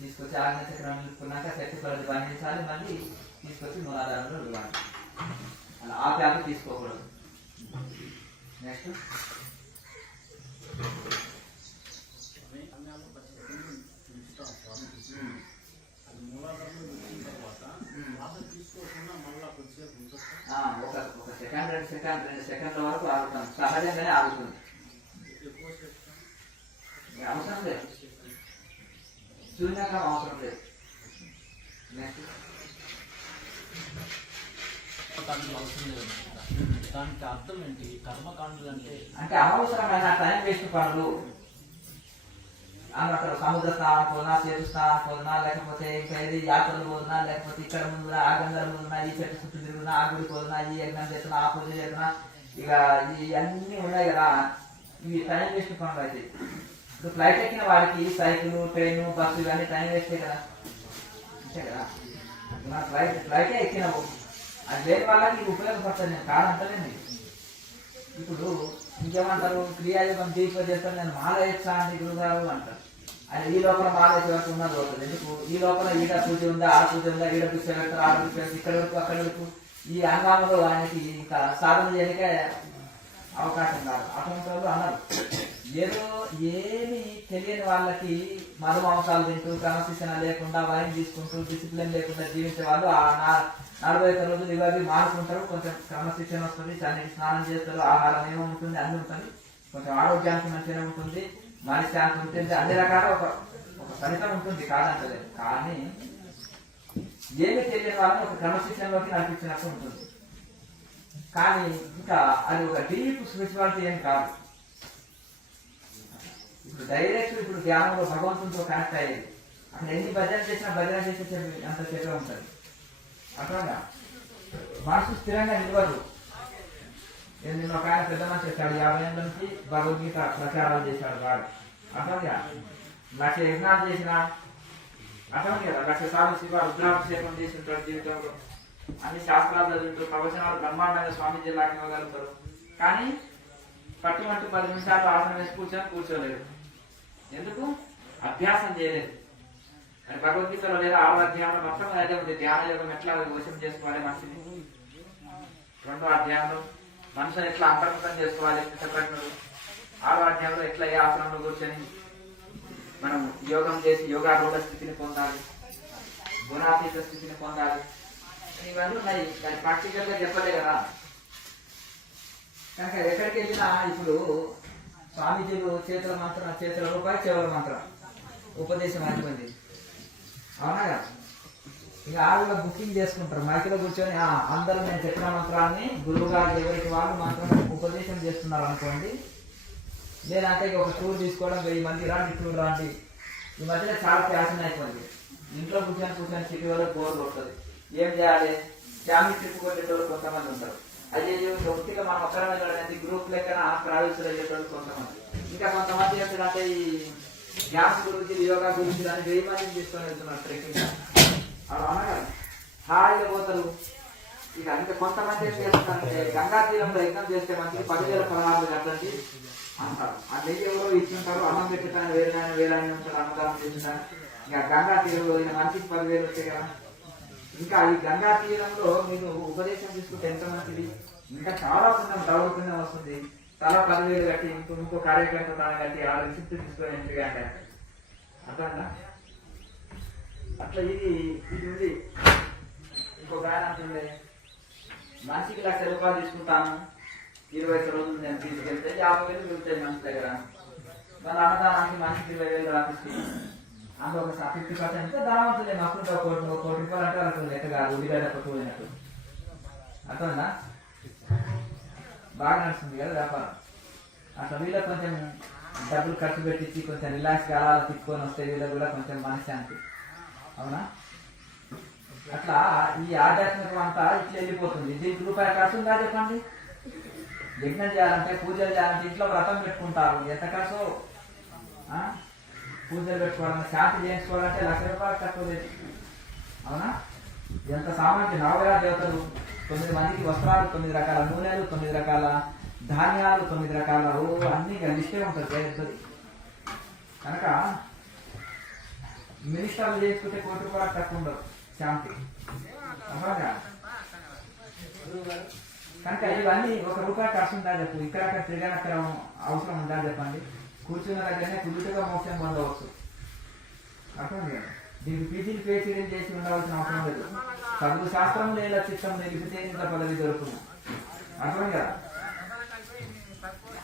తీసుకొచ్చి ఆజ్ఞ చక్రం నిలుపుకున్నాక శక్తి పరిధి బంధించాలి. మళ్ళీ తీసుకొచ్చి మూలాధారంలో ఇవ్వాలి. అలా ఆ ప్యాక తీసుకోకూడదు. నెక్స్ట్ ఒక సెకండ్ 2 సెకండ్ల వరకు ఆగుతాం. సహజంగానే ఆగుతుంది, అవసరం లేదు. శూన్యంగా అవసరం లేదు. నెక్స్ట్ కర్మకాండలు అవసరం లేదు. దానికి అర్థం ఏంటి? కర్మకాండలు అంటే అంటే అనవసరమైన టైం వేస్ట్ పనులు అన్నట్టు. సముద్ర స్నానం పోనా, చేతు స్నానం పోనా, లేకపోతే ఇంకా ఏది యాత్రలు పోతున్నా, లేకపోతే ఇక్కడ ముందు ఆ గంగలు పోతున్నా, ఈ చెట్టు చుట్టూ తిరుగుతున్నా, ఆ గుడి పోతున్నా, ఈ యజ్ఞం చేస్తున్నా, ఆ పూజ చేస్తున్నా, ఇక ఇవన్నీ ఉన్నాయి కదా, ఇవి టైం వేస్ట్ పనులు అయితే. ఇప్పుడు ఫ్లైట్ ఎక్కిన వాడికి సైకిల్, ట్రైన్, బస్సు ఇవన్నీ టైం వేస్టే కదా, అంతే కదా. మన ఫ్లైటే ఎక్కినావు, అది లేని వాళ్ళకి ఇది ఉపయోగపడుతుంది. నేను కాదంటలేండి. ఇప్పుడు ఇంకేమంటారు, క్రియాయోగం దీపం చేస్తాను, నేను మాల వేస్తా అండి గురుగారు అంటారు. అది ఈ లోపల మాల వేసే వరకు ఉన్నది పోతుంది. ఎందుకు ఈ లోపల ఈడ పూజ ఉందా, ఆ పూజ ఉందా, ఈడ పూజ పెడతారు, ఆడ పూజ పెడతారు, ఇక్కడ వరకు అక్కడ వరకు ఈ అంగాములో ఆయనకి ఇంకా సాధన చేయడానికే అవకాశం కాదు. అటువంటి వాళ్ళు అన్నారు. ఏదో ఏమి తెలియని వాళ్ళకి మధుమాంసాలు తింటూ క్రమశిక్షణ లేకుండా వైన్ తీసుకుంటూ డిసిప్లిన్ లేకుండా జీవించే వాళ్ళు ఆ 41 రోజులు ఇవన్నీ మారుకుంటారు. కొంచెం క్రమశిక్షణ వస్తుంది, దానికి స్నానం చేస్తారు, ఆహారం ఏమో ఉంటుంది, అన్ని ఉంటుంది, కొంచెం ఆరోగ్యానికి మంచిగా ఉంటుంది, మనశ్శాంతి ఉంటుంది, అన్ని రకాల ఒక ఫలితం ఉంటుంది, కాదంటలేదు. కానీ ఏమి తెలియని వాళ్ళని ఒక క్రమశిక్షణలోకి నడిపించినట్టు ఉంటుంది. కానీ ఇంకా అది ఒక డీప్ స్పిరిచువాలిటీ ఏం కాదు. ఇప్పుడు డైరెక్ట్ ఇప్పుడు ధ్యానంలో భగవంతునితో కనెక్ట్ అయ్యేది. అక్కడ ఎన్ని భజన చేసినా భజన చేసే అంత చేతిలో ఉంటుంది. అట్లా మనసు స్థిరంగా నిలవదు. నేను ఒక ఆయన పెద్ద మనిషి చేశాడు, 50 ఏళ్ళ నుంచి భగవద్గీత ప్రచారాలు చేశాడు వాడు. అట్లా 1,00,000 యజ్ఞాలు చేసిన అట్లా కదా, 1,00,000 సార్లు శివ రుద్రాభిషేకం చేసి ఉంటాడు జీవితంలో, అన్ని శాస్త్రాలు చదువుతూ ప్రవచనాలు బ్రహ్మాండంగా స్వామీజీ లాగా ఇవ్వగలుగుతారు. కానీ పట్టుమంటూ 10 నిమిషాలు ఆసనం వేసి కూర్చోలేదు. ఎందుకు? అభ్యాసం చేయలేదు. అని భగవద్గీతలో లేదా 6వ అధ్యాయంలో మొత్తం అదే ఉంది. ధ్యాన యోగం ఎట్లా వశం చేసుకోవాలి మనిషిని, 2వ అధ్యాయంలో మనుషులు ఎట్లా అంతర్ముఖం చేసుకోవాలి కృష్ణప్రజ్ఞుడు, 6వ అధ్యాయంలో ఎట్లా ఏ ఆసనంలో కూర్చొని మనం యోగం చేసి యోగారూఢ స్థితిని పొందాలి, గుణాతీత స్థితిని పొందాలి, ఇవన్నీ ఉన్నాయి. దాన్ని ప్రాక్టికల్ గా చెప్పలే కదా. కనుక ఎక్కడికి వెళ్ళినా ఇప్పుడు స్వామీజీలు చేతుల మంత్రం, చేతుల రూపాయి చెవుల మంత్రం ఉపదేశం అయిపోయింది, అవునా కదా. ఇక ఆవిడ బుకింగ్ చేసుకుంటారు, మైకిలో కూర్చొని అందరూ నేను చెప్పిన మంత్రాన్ని గురువు గారు ఎవరికి వాళ్ళు మంత్రం ఉపదేశం చేస్తున్నారు అనుకోండి. లేదంటే ఇక ఒక టూర్ తీసుకోవడం, 1000 మంది రాండి, టూర్ రాండి. ఈ మధ్యన చాలా ఫ్యాషన్ అయిపోయింది. ఇంట్లో కూర్చొని సిటీ వాళ్ళకి బోర్ కొడుతుంది. ఏం చేయాలి? ఫ్యామిలీ ట్రిప్ కొట్టేటోళ్ళు కొంతమంది ఉంటారు. అయ్యో ఒకటిగా మనం ఒక్కరమే వెళ్ళడానికి గ్రూప్ లెక్కన ట్రావెల్స్ వెళ్ళేటోళ్ళు కొంతమంది. ఇంకా కొంతమంది ఏంటంటే ఈ గ్యాస్ గురించి, యోగా గురించి దాన్ని 1000 మందిని తీసుకొని వెళ్తున్నారు ట్రెక్కింగ్. అలా అనగా హాయిగా పోతారు. ఇక ఇంకా కొంతమంది ఏం చేస్తారంటే గంగా తీరంలో యజ్ఞం చేస్తే మనకి 10,000 పదహారులు కట్టండి అంటారు. ఆ నెయ్యి ఎవరో ఇచ్చింటారు, అన్నం పెట్టాను, వేరే ఉంటారు, అన్నదానం చేసింటారు. ఇంకా గంగా తీరంలో మనిషికి 10,000 వచ్చాయి కదా. ఇంకా ఈ గంగా తీరంలో మీరు ఉపదేశం తీసుకుంటే ఎంత మంచిది, ఇంకా చాలా పుణ్యం, డౌల్ పుణ్యం వస్తుంది. చాలా 10,000 కట్టి ఇంకో కార్యక్రమం దాన్ని కట్టి ఆ రిసిప్ట్ తీసుకొని ఎంట్రీ అంటే అర్థంగా. అట్లా ఇది ఉంది. ఇంకొక ఆయన అంటుండే, మనిషికి 1,00,000 రూపాయలు తీసుకుంటాను, 21 రోజులు నేను తీసుకెళ్తే 50,000 మిగులుతాయి మనిషి దగ్గర. మన అన్నదానానికి మనిషికి 20,000 రాపిస్తే అందులో ఒక 50% ధనవంతులే. మాకు 1 కోటి రూపాయలు అంటే వాళ్ళకి లెక్క కాదు, ఉల్లిగడ్డ పట్టుకుపోయినట్టు. అర్థందా? బాగా నడుస్తుంది కదా వ్యాపారం. అట్లా వీళ్ళకి కొంచెం డబ్బులు ఖర్చు పెట్టించి కొంచెం రిలాక్స్ కాలాలు తిప్పుకొని వస్తే వీళ్ళకి కూడా కొంచెం మనశ్శాంతి, అవునా. అట్లా ఈ ఆధ్యాత్మికం అంతా ఇట్లా వెళ్ళిపోతుంది. దీనికి రూపాయలు ఖర్చు ఉందా చెప్పండి? యజ్ఞం చేయాలంటే, పూజలు చేయాలంటే, ఇంట్లో వ్రతం పెట్టుకుంటారు, ఎంత ఖర్చు. పూజలు పెట్టుకోవాలంటే, శాంతి చేయించుకోవాలంటే 1,00,000 రూపాయలు తక్కువ లేదు, అవునా. ఎంత సామాన్య నవగ్రహ దేవతలు, 9 మందికి వస్త్రాలు, 9 రకాల నూనెలు, 9 రకాల ధాన్యాలు, 9 రకాల అన్ని లిస్టే ఉంటుంది. కనుక మినిస్టర్లు చేసుకుంటే 1 కోటి రూపాయలు తక్కువ ఉండదు శాంతి, అవునా. కనుక ఇవన్నీ 1 రూపాయి ఖర్చు ఉందా చెప్పు. ఇక్కడ తిరగనక్కడ అవసరం ఉందా చెప్పండి. కూర్చున్న దగ్గరనే కుదుటగా మోక్షం పొందవచ్చు, అర్థం కదా. దీనికి పీజీలు పేచీలు చేసి ఉండవలసిన అవసరం లేదు. చదువు శాస్త్రం లేదా చిత్తం నిలిపితే ఇంత పదవి దొరుకుతుంది, అర్థం కదా.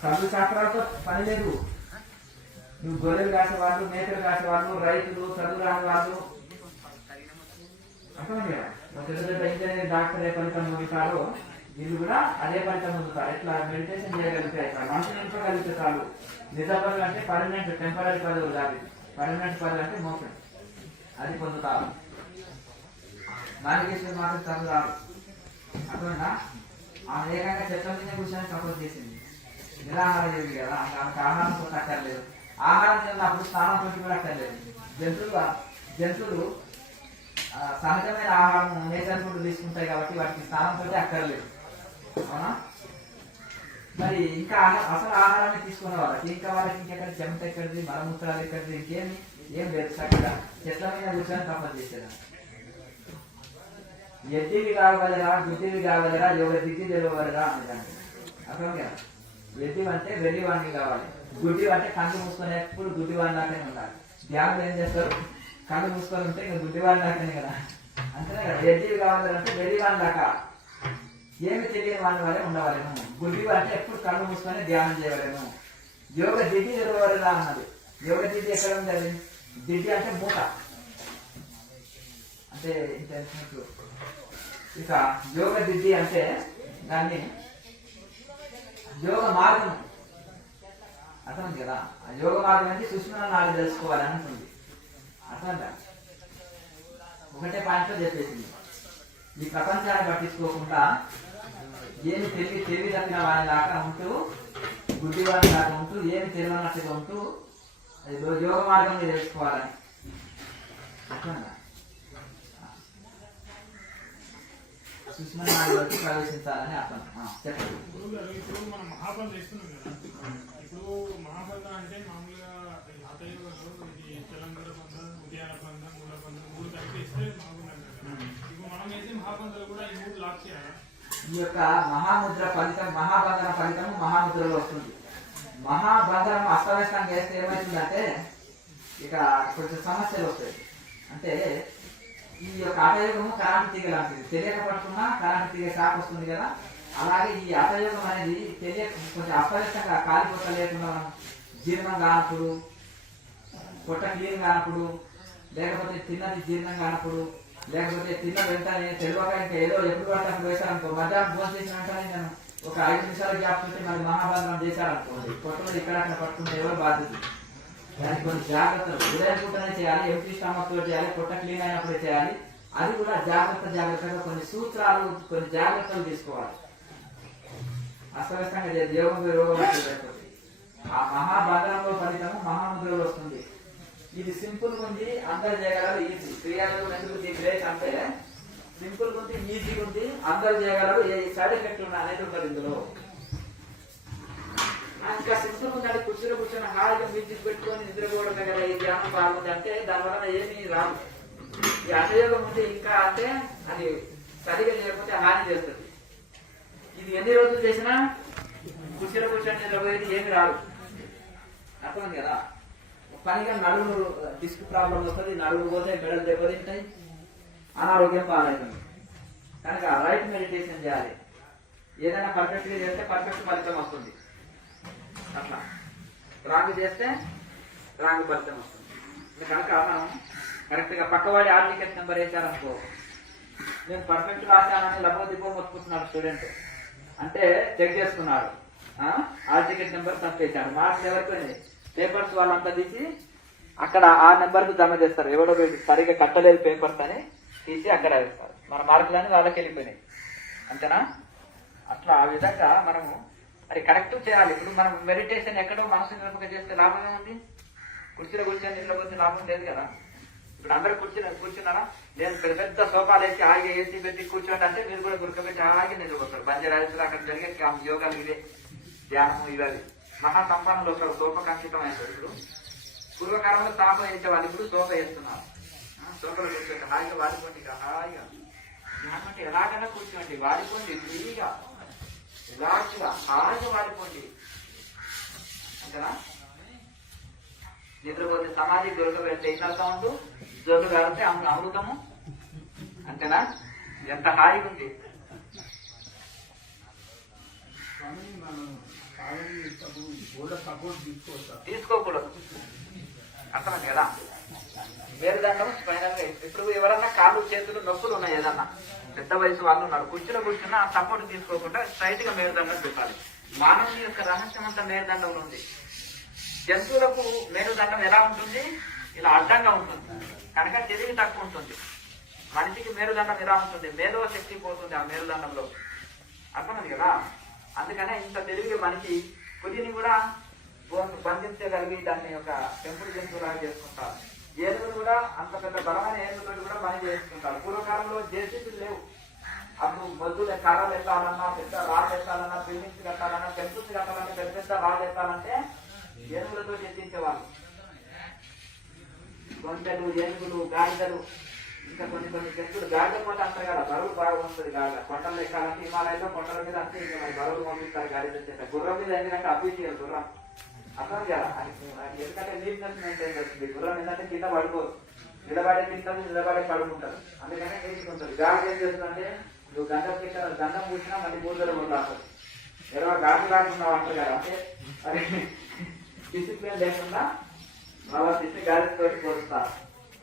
చదువు శాస్త్రాలతో పని లేదు. నువ్వు గొర్రెలు కాసే వాళ్ళు, మేకలు కాసే వాళ్ళు, రైతులు, చదువు రాని వాళ్ళు, అర్థమైంది కదా. పెద్ద పెద్ద ఇంజనీర్, డాక్టర్ ఏ ఫలితం పొందుతారో వీళ్ళు కూడా అదే ఫలితం పొందుతారు. ఇట్లా మెడిటేషన్ చేయగలిగితే, ఇట్లా మనసుని నింపగలిగితే చాలు. నిజ పదవి అంటే పర్మనెంట్, టెంపరీ పదవులు కాదు. పర్మనెంట్ పదవి అంటే మోక్షం, అది పొందుతారు. నాలుగేశ్వరి మాత్రం చదువు రాదు. అర్థమైనా? ఆమె ఏకంగా చెట్ల మీద కూర్చొని సపోర్ట్ చేసింది. నిరాహార యోగి కదా, ఆమెకు ఆహారం కూడా అక్కర్లేదు. ఆహారం తిన్నప్పుడు స్నానం తోటి కూడా అక్కర్లేదు. జంతువులు సహజమైన ఆహారం, నేచర్ ఫుడ్ తీసుకుంటాయి కాబట్టి వాటికి స్నానం తోటి అక్కర్లేదు. అవునా? మరి ఇంకా అసలు ఆహారాన్ని తీసుకునే వాళ్ళకి ఇంకా వాళ్ళకి ఇంకెక్కడ చెమట ఎక్కడిది, మలమూత్రాలు ఎక్కడిది, ఏం లేదు. చక్కగా చెట్ల మీద కూర్చొని తపస్సు చేసేదాన్ని. ఎద్దివి కావగలరా, గుడ్డివి కావగలరా, ఎవరి దిద్ది తెలవగలరా అనేదాన్ని. అర్థం కదా. ఎద్దివి అంటే వెర్రివాణ్ణి కావాలి, గుడ్డి అంటే కళ్ళు మూసుకొని ఎప్పుడు గుడ్డివాణి లాగానే ఉండాలి. ధ్యానం ఏం చేస్తారు? కళ్ళు మూసుకొని ఉంటే ఇంకా గుడ్డివాణి లాగానే కదా, అంతేనే కదా. ఎద్దివి కావాలంటే వెర్రివాణి దాకా ఏమి తెలియని వాడి వల్లే ఉండవలేము. గుడ్డివి అంటే ఎప్పుడు కళ్ళు మూసుకొని ధ్యానం చేయవలేము. యోగ దిద్ది తెలవగలరా అన్నది. యోగ దిద్ది ఎక్కడ ఉంది? అది దిద్ది అంటే మూట అంటే ఇంటెన్షన్. ఇక యోగ దిద్ది అంటే దాన్ని యోగ మార్గం. అర్థం కదా. ఆ యోగ మార్గం అంటే సుష్మణ నాడు తెలుసుకోవాలని ఉంటుంది. అర్థంగా ఒకటే పాయింట్లో చెప్పేసింది. ఈ ప్రపంచాన్ని పట్టించుకోకుండా ఏమి తెలివి తప్పిన వాడి దాకా ఉంటూ, గుడ్డివాడి దాకా ఉంటూ, ఏమి తెలియనట్టుగా ఉంటూ యోగ మార్గం తెలుసుకోవాలని. అర్థంగా సుష్మణ నాడులోకి ప్రవేశించాలని అర్థం. చెప్పండి. ఇప్పుడు మనం మహాబలం చేస్తున్నాం కదా. ఇప్పుడు మహాబలం అంటే మామూలుగా ఆతయోగంలో ఇది తెలంగాణ బంధం, ఉద్యాన బంధం, మూల బంధం, మూడు కలిపి ఇస్తే మహాబలం కదా. ఇప్పుడు మనం అయితే మహాబంధాలు కూడా ఈ మూడు లాక్ చేయాలి. ఈ యొక్క మహాముద్ర ఫలితం, మహాబంధన ఫలితం మహాముద్రలో వస్తుంది. మహాబంధనం అస్తవ్యస్తంగా చేస్తే ఏమవుతుందంటే ఇక కొంచెం సమస్యలు వస్తాయి. అంటే ఈ యొక్క అటయోగము కరెంటు తీగ లాంటిది. తెలియక పడుతున్నా కరెంటు తీగ షాక్ వస్తుంది కదా. అలాగే ఈ అటయోగం అనేది కొంచెం అస్తవ్యస్తంగా కాలిపోత లేకుండా, జీర్ణం కానప్పుడు, పొట్ట క్లీన్ కానప్పుడు, లేకపోతే తిన్నది జీర్ణం కానప్పుడు, లేకపోతే తిన్న వెంటనే తెలియక ఇంకా ఏదో ఎప్పుడు పట్టడానికి వేశారనుకో, మధ్యాహ్నం భోజనం చేసిన వెంటనే నేను ఒక 5 నిమిషాలు గ్యాప్ ఉంటే మరి మహాబంధనం చేశారనుకోండి, పొట్టలో ఇక్కడ పట్టుకుంటే ఎవరో బాధ్యత. దానికి కొన్ని జాగ్రత్తలు ఉదయం పూటనే చేయాలి, ఎంపీ స్టమక్ తో చేయాలి, పొట్ట క్లీన్ అయినప్పుడే చేయాలి. అది కూడా జాగ్రత్తగా కొన్ని సూత్రాలు, కొన్ని జాగ్రత్తలు తీసుకోవాలి. అస్తవ్యస్తంగా యోగం రోగం అయిపోతుంది. ఆ మహాబంధనంలో ఫలితము మహాముద్రలో వస్తుంది. ఇది సింపుల్ ఉంది, అందరు చేయగలరు, ఈజీ. క్రియాలు ఎందుకు గ్రేట్ అంటే సింపుల్ ఉంది, ఈజీగా ఉంది, అందరు చేయగలరు. ఏ సైడ్ ఎఫెక్ట్ అనేది ఉండదు ఇందులో. ఇంకా సింపుల్ ఉందంటే కుర్చీలో కూర్చొని హాయిగా మ్యూజిక్ పెట్టుకొని నిద్రపోవడమే కదా ఈ ధ్యానం బాగుంది అంటే దానివల్ల ఏమీ రాదు. ఈ అటయోగం ఉంది ఇంకా అంటే అది సరిగా చేయకపోతే హాని చేస్తుంది. ఇది ఎన్ని రోజులు చేసినా కుర్చీలో కూర్చొని నిద్రపోయేది ఏమి రాదు. అర్థమైంది కదా. పనిగా నడుము డిస్క్ ప్రాబ్లం వస్తుంది, నడుము పోతే మెడలు దెబ్బతింటాయి, అనారోగ్యం పాలవుతుంది. కనుక రైట్ మెడిటేషన్ చేయాలి. ఏదైనా పర్ఫెక్ట్ గా చేస్తే పర్ఫెక్ట్ ఫలితం వస్తుంది. అట్లా రాంగ్ చేస్తే రాంగ్ ఫలితం వస్తుంది. కనుక మనం కరెక్ట్ గా పక్కవాడి ఆల్ టికెట్ నెంబర్ వేశారనుకో, నేను పర్ఫెక్ట్ రాశానని లభోదిబ్బో మొత్తుకుంటున్నాడు స్టూడెంట్ అంటే చెక్ చేసుకున్నాడు, ఆల్ టికెట్ నెంబర్ తప్పేశాడు. మార్క్స్ ఎవరికి పేపర్స్ వాళ్ళంతా తీసి అక్కడ ఆ నెంబర్ కు జమ చేస్తారు. ఎవడో సరిగా కట్టలేదు పేపర్స్ అని తీసి అక్కడ వేస్తారు. మన మార్కులన్నీ వాళ్ళకి వెళ్ళిపోయినాయి. అంతేనా? అట్లా ఆ విధంగా మనము అది కరెక్ట్ చేయాలి. ఇప్పుడు మనం మెడిటేషన్ ఎక్కడో మనసు నిలుపుగా చేస్తే లాభమే ఉంది. కుర్చీలో కూర్చొని నిలబడితే లాభం లేదు కదా. ఇప్పుడు అందరూ కూర్చున్నారా? నేను పెద్ద సోఫాలు వేసి హాయిగా ఏసీ పెట్టి కూర్చోండి అంటే మీరు కూడా గురకబెట్టి హాయిగా నిలబడతారు. బంజారాయిలు అక్కడ జరిగే యోగాలు ఇవే, ధ్యానం ఇవి. మహాసంపన్నులు ఒక సోఫ కంకితం అయింది. ఇప్పుడు పూర్వకాలంలో తాప వేసేవాళ్ళు, ఇప్పుడు సోఫ వేస్తున్నారు. సోఫలు కూర్చోండి, హాయిగా వాడిపోండి. హాయిగా ధ్యానం అంటే ఎలాగైనా కూర్చోండి, వాడిపోండి, ఫ్రీగా రిలాక్స్ గా హాయిగా వాడిపోండి. అంతేనా? నిద్రపోతే సమాధి దొరకబెడితే ఇన్నర్ సౌండ్, జోలు కాబట్టి అమృతము. అంతేనా? ఎంత హాయిగా ఉంది. తీసుకోకూడదు. అర్థమైంది కదా? మేరుదండం స్పైనల్ గా. ఇప్పుడు ఎవరన్నా కాళ్ళు చేతులు నొప్పులు ఉన్నాయి, ఏదన్నా పెద్ద వయసు వాళ్ళు ఉన్నారు, కుర్చీలో కూర్చున్నా ఆ సపోర్ట్ తీసుకోకుండా స్ట్రైట్ గా మేరుదండం పెట్టాలి. మానవుని యొక్క రహస్యం అంతా మేరుదండంలో ఉంది. జంతువులకు మేరుదండం ఎలా ఉంటుంది? ఇలా అడ్డంగా ఉంటుంది, కనుక తెలివి తక్కువ ఉంటుంది. మనిషికి మేరుదండం ఎలా ఉంటుంది? మేధో శక్తి పోతుంది ఆ మేరుదండంలో. అర్థమైంది కదా? అందుకనే ఇంత తెలివిగా మనిషి పులిని కూడా బంధించగలిగి దాన్ని యొక్క పెంపుడు జంతువులాగా చేసుకుంటారు. ఏనుగులు కూడా అంత పెద్ద బలమైన ఏనుగులు కూడా పని చేసుకుంటారు. పూర్వకాలంలో జేసీబీలు లేవు. అప్పుడు మొద్దులు కర్రలు ఎత్తాలన్నా, పెద్ద రాళ్ళు ఎత్తాలన్నా, బిల్డింగ్స్ కట్టాలన్నా, టెంపుల్స్ కట్టాలన్నా, పెద్ద పెద్ద రాళ్ళు ఎత్తాలంటే ఏనుగులతో ఎత్తించేవాళ్ళు. గొంతెలు, ఏనుగులు, గాడిదలు, ఇంకా కొన్ని కొన్ని జంతువులు. గాడిద మాట అంటారు కదా, బరువు బాగా వస్తుంది. గాడిద కొండలు ఎక్కాలంటే హిమాలయంలో కొండల మీద అంతే ఇంకా మరి బరువులు పంపిస్తారు గాడిద చేత. గుర్రం మీద ఎందుకంటే అభిషేకాలు గుర్రం అర్థం కదా, ఎందుకంటే నీట్నెస్ మెయింటైన్ చేస్తుంది. గుర్రం ఏంటంటే కింద పడుకోదు, నిలబడే తింటుంది, నిలబడే పడుకుంటారు, అందుకనే నీట్గా ఉంటుంది. గాడిద ఏం చేస్తుందంటే నువ్వు గంధం పూసినా మళ్ళీ బూర్దలు కూడా రాస్తుంది. ఎలా గాడి లాగుతున్నావు అంటారు కదా, అంటే అది డిసిప్లిన్ లేకుండా వాళ్ళ తిట్టి గాడితో పోస్తారు.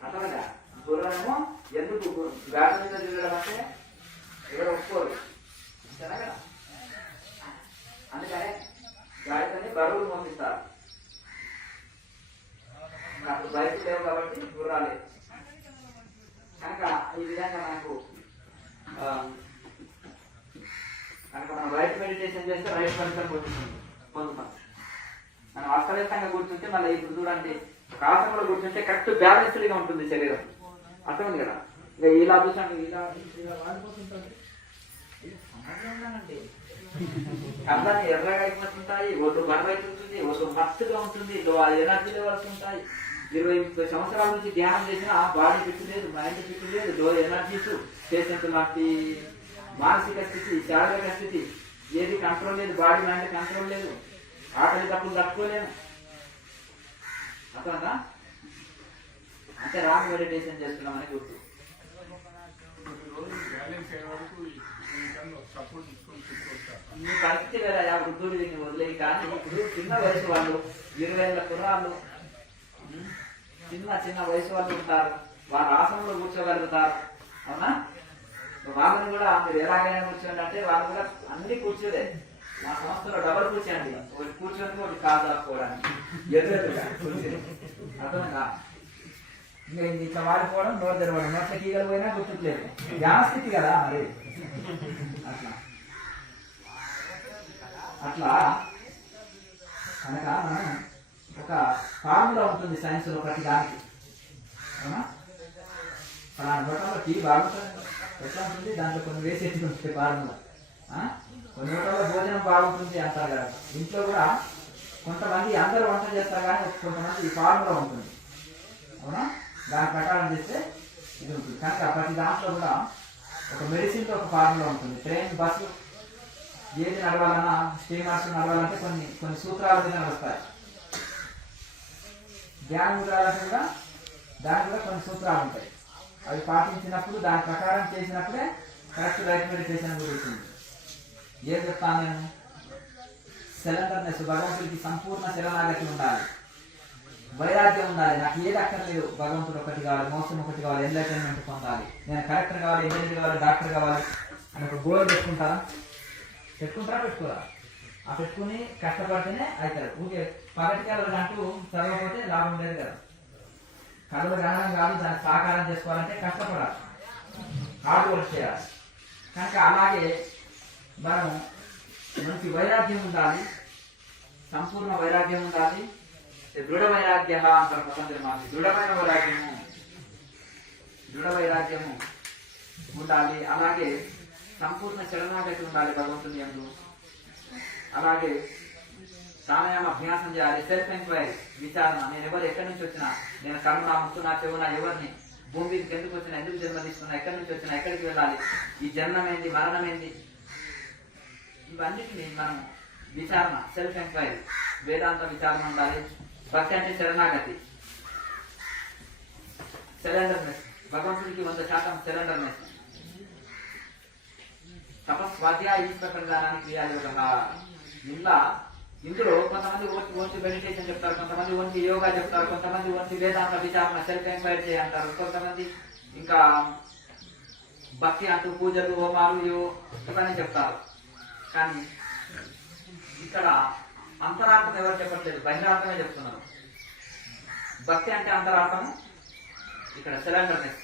అర్థమైనా? గుర్రమేమో ఎందుకు గాడి మీద తిరగడం అంటే ఎవరు ఒప్పుకోరు, అంతేనా కదా? అందుకనే గాడిదని బరువులు పంపిస్తారు. నాకు బైక్ లేవు కాబట్టి గుర్రాలే. కనుక ఈ విధంగా మనకు మనం రైట్ మెడిటేషన్ చేస్తే రైట్ ఫలితం పొందుతాం. మనం అస్తవ్యస్తంగా కూర్చుంటే మళ్ళీ ఇప్పుడు చూడండి, కాసంలో కూర్చుంటే కరెక్ట్ బ్యాలెన్స్డ్గా ఉంటుంది శరీరం. అర్థమైంది కదా? ఇక ఇలా చూసాను, ఇలా వాడిపోతుంటుంది. కందాన్ని ఎర్రగా అయిపోతుంటాయి, ఒడ్డు బరువైతుంటుంది, ఒడ్డు మస్తుగా ఉంటుంది, ఎనర్జీ లెవెల్స్ ఉంటాయి. 20 సంవత్సరాల నుంచి ధ్యానం చేసినా బాడీ ఫిట్ లేదు, మైండ్ ఫిట్ లేదు, లో ఎనర్జీస్, పేషెంట్ లాంటి మానసిక స్థితి, శారీరక స్థితి ఏది కంట్రోల్ లేదు, బాడీ మైండ్ కంట్రోల్ లేదు, ఆకలి తప్పులు తట్టుకోలేము. అర్థమా? అంటే రాంగ్ మెడిటేషన్ చేస్తున్నామని గుర్తు. నీ పరిస్థితి వేరే, వృద్ధుడు దీన్ని వదిలేయి. కానీ ఇప్పుడు చిన్న వయసు వాళ్ళు, 20 ఏళ్ళ కుర్రాళ్ళు, చిన్న వయసు వాళ్ళు ఉంటారు, వాళ్ళ ఆసనంలో కూర్చోగలుగుతారు. అవునా? వాళ్ళని కూడా మీరు ఎలాగైనా కూర్చోండి అంటే వాళ్ళు కూడా అన్ని కూర్చోలే. మా సంస్థలో డబల్ కూర్చోండి, ఒకటి కూర్చొని ఒకటి కాదు దాక్కోవడానికి ఎదురుగా కూర్చొని. అర్థమైందా? ఇంకా ఇట్లా వాడిపోవడం, నోరు తెరవడం, నోట్ల కీగలు పోయినా గుర్తులేదు. ధ్యానస్థితి కదా మరి. అట్లా కనుక మనం ఒక ఫార్ములా ఉంటుంది సైన్స్ లో ప్రతి దానికి. అవునా? ఫలానా నోటంలో టీ బాగుంటుంది, ఎట్లా ఉంటుంది, దాంట్లో కొన్ని వేసేసి ఉంటుంది ఫార్ములా. కొన్ని నోటంలో భోజనం బాగుంటుంది అంటారు కదా. ఇంట్లో కూడా కొంతమంది అందరూ వంట చేస్తారు, కానీ కొంతమంది ఈ ఫార్ములా ఉంటుంది. అవునా? దాని ప్రకారం చేస్తే ఇది ఉంటుంది. కనుక ప్రతి దాంట్లో కూడా ఒక మెడిసిన్తో ఒక ఫార్ములా ఉంటుంది. ట్రైన్, బస్సు ఏది నడవాలన్నా, స్టీమర్స్ నడవాలంటే కొన్ని సూత్రాల మీద నడుస్తాయి. ధ్యానం ఉండాలంటే కూడా దానికి కూడా కొన్ని సూత్రాలు ఉంటాయి. అవి పాటించినప్పుడు, దాని ప్రకారం చేసినప్పుడే కరెక్ట్ రైట్ మెడిటేషన్ గురించి. ఏం చెప్తాను నేను? సెలెండర్నెస్, భగవంతుడికి సంపూర్ణ శరణాగతి ఉండాలి, వైరాగ్యం ఉండాలి. నాకు ఏది అక్కర్లేదు, భగవంతుడు ఒకటి కావాలి, మోసం ఒకటి కావాలి, ఎంటర్టైన్మెంట్ పొందాలి, నేను కలెక్టర్ కావాలి, ఇంజనీర్ కావాలి, డాక్టర్ కావాలి అని ఒక గోల్ పెట్టుకుంటారా? పెట్టుకోరా? ఆ పెట్టుకుని కష్టపడితేనే అవుతారు. ఊకే పగటి కళలు అంటూ చదవకపోతే లాభం లేదు కదా. కళలు గణనం కాదు, దాన్ని సాకారం చేసుకోవాలంటే కష్టపడాలి, హార్డ్ వర్క్ చేయాలి. కనుక అలాగే మనం మంచి వైరాగ్యం ఉండాలి, సంపూర్ణ వైరాగ్యం ఉండాలి. దృఢ వైరాగ్య అంటారు పతంజలి మహర్షి. దృఢ వైరాగ్యము ఉండాలి. అలాగే సంపూర్ణ శరణాగతి ఉండాలి భగవంతుని యందు. అలాగే ప్రాణాయామ అభ్యాసం చేయాలి. సెల్ఫ్ ఎంక్వైరీ, విచారణ. నేను ఎవరు, ఎక్కడి నుంచి వచ్చినా, నేను కన్ను, నా ముక్కు, నా చెవు, నా ఎవరిని, భూమికి ఎందుకు వచ్చినా, ఎందుకు జన్మ తీసుకున్నా, ఎక్కడి నుంచి వచ్చినా, ఎక్కడికి వెళ్ళాలి, ఈ జన్మమేంది, మరణమేంది, ఇవన్నిటిని మనం విచారణ, సెల్ఫ్ ఎంక్వైరీ, వేదాంత విచారణ ఉండాలి. భక్తి అంటే శరణాగతి, సెలెండర్నెస్, భగవంతుడికి 100% సెలెండర్నెస్. తపస్వాధ్యాయ ఈశ్వర ప్రధానానికి క్రియాయోగ. ఇలా ఇందులో కొంతమంది ఓన్లీ మెడిటేషన్ చెప్తారు, కొంతమంది ఓన్లీ యోగా చెప్తారు, కొంతమంది ఓన్లీ వేదాంత విచారణ సెల్ఫ్ ఎంక్వైరీ చేయంటారు, కొంతమంది ఇంకా భక్తి అంటూ పూజలు హోమాలు ఇవన్నీ చెప్తారు. కానీ ఇక్కడ అంతరార్థం ఎవరు చెప్పట్లేదు, బహిరార్థమే చెప్తున్నారు. భక్తి అంటే అంతరార్థం, ఇక్కడ సిలిండర్నెస్.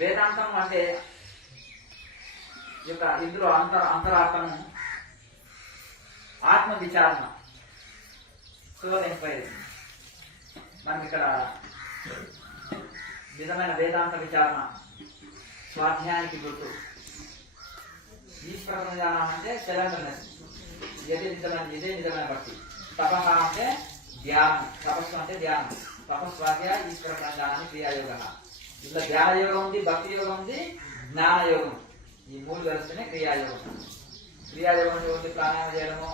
వేదాంతం అంటే ఇందులో అంతరార్థము ఆత్మ విచారణ, సోల్ ఎంక్వైరీ. మనం ఇక్కడ నిజమైన వేదాంత విచారణ, స్వాధ్యాయానికి గుర్తు. ఈశ్వర జ్ఞానం అంటే సిలిండర్నెస్, ఇదే నిజమైన భక్తి. తపహ అంటే ధ్యానం, తపస్సు అంటే ధ్యానం. తపస్వాధ్యాయ ఈశ్వర జ్ఞానాన్ని క్రియాయోగ. ఇలా ధ్యాన యోగం ఉంది, భక్తి యోగం ఉంది, జ్ఞాన యోగం. ఈ మూడు కలిస్తేనే క్రియాయోగం. క్రియాయోగం ఉంది ప్రాణాయామం చేయడము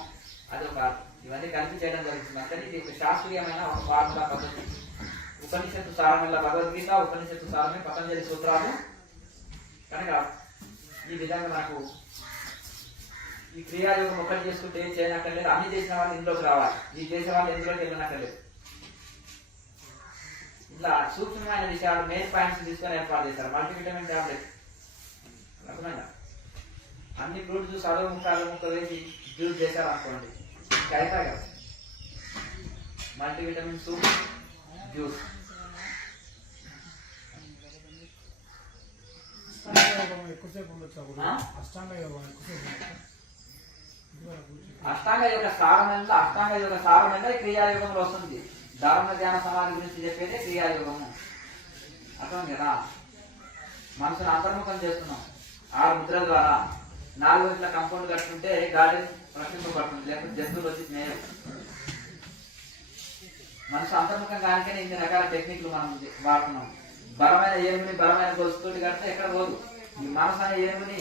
అది ఒక, ఇవన్నీ కలిపి చేయడం జరుగుతుంది. అంటే ఇది ఒక శాస్త్రీయమైన ఒక ఫార్ములా పద్ధతి. ఉపనిషత్తు సారమల్ల భగవద్గీత, ఉపనిషత్తు సారమే పతంజలి సూత్రాలు. కనుక ఈ విధంగా మనకు ఈ క్రియాయోగం ఒకటి చేసుకుంటే ఏం చేయనక్కర్లేదు, అన్ని చేసిన వాళ్ళు ఇంట్లోకి రావాలి, ఈ చేసే వాళ్ళు ఎందులోకి వెళ్ళనక్కర్లేదు. ఇట్లా సూక్ష్మమైన విషయాలు మెయిన్ పాయింట్స్ తీసుకొని ఏర్పాటు చేశారు. మల్టీవిటమిన్ టాబ్లెట్ అర్థమైందా? అన్ని ఫ్రూట్ జ్యూస్ అడవి ముక్క వేసి జ్యూస్ చేశారు అనుకోండి, ఇంకా అవుతాయి కదా. Multivitamin soup juice. ఎక్కువసేపు ఉండొచ్చు. అష్టాంగ యోగం ఎక్కువసేపు. అష్టాంగ యోగ సారమైన అష్టాంగ యోగ సారమైన క్రియాయోగంలో వస్తుంది. ధర్మ ధ్యాన సమాధి గురించి చెప్పేది క్రియాయోగము. అర్థం కదా? మనసును అంతర్ముఖం చేస్తున్నాం 6 ముద్రల ద్వారా. 4 వైపుల కంపౌండ్ కట్టుకుంటే గార్డెన్ రక్షింపబడుతుంది, లేకపోతే జంతువులు వచ్చి మేలు. మనసు అంతర్ముఖం కానికనే ఇన్ని రకాల టెక్నిక్లు మనం వాడుతున్నాం. బలమైన ఏనుగుని బలమైన గొలుసుతోటి కడితే ఎక్కడ పోదు. ఈ మనసు అనే ఏనుగుని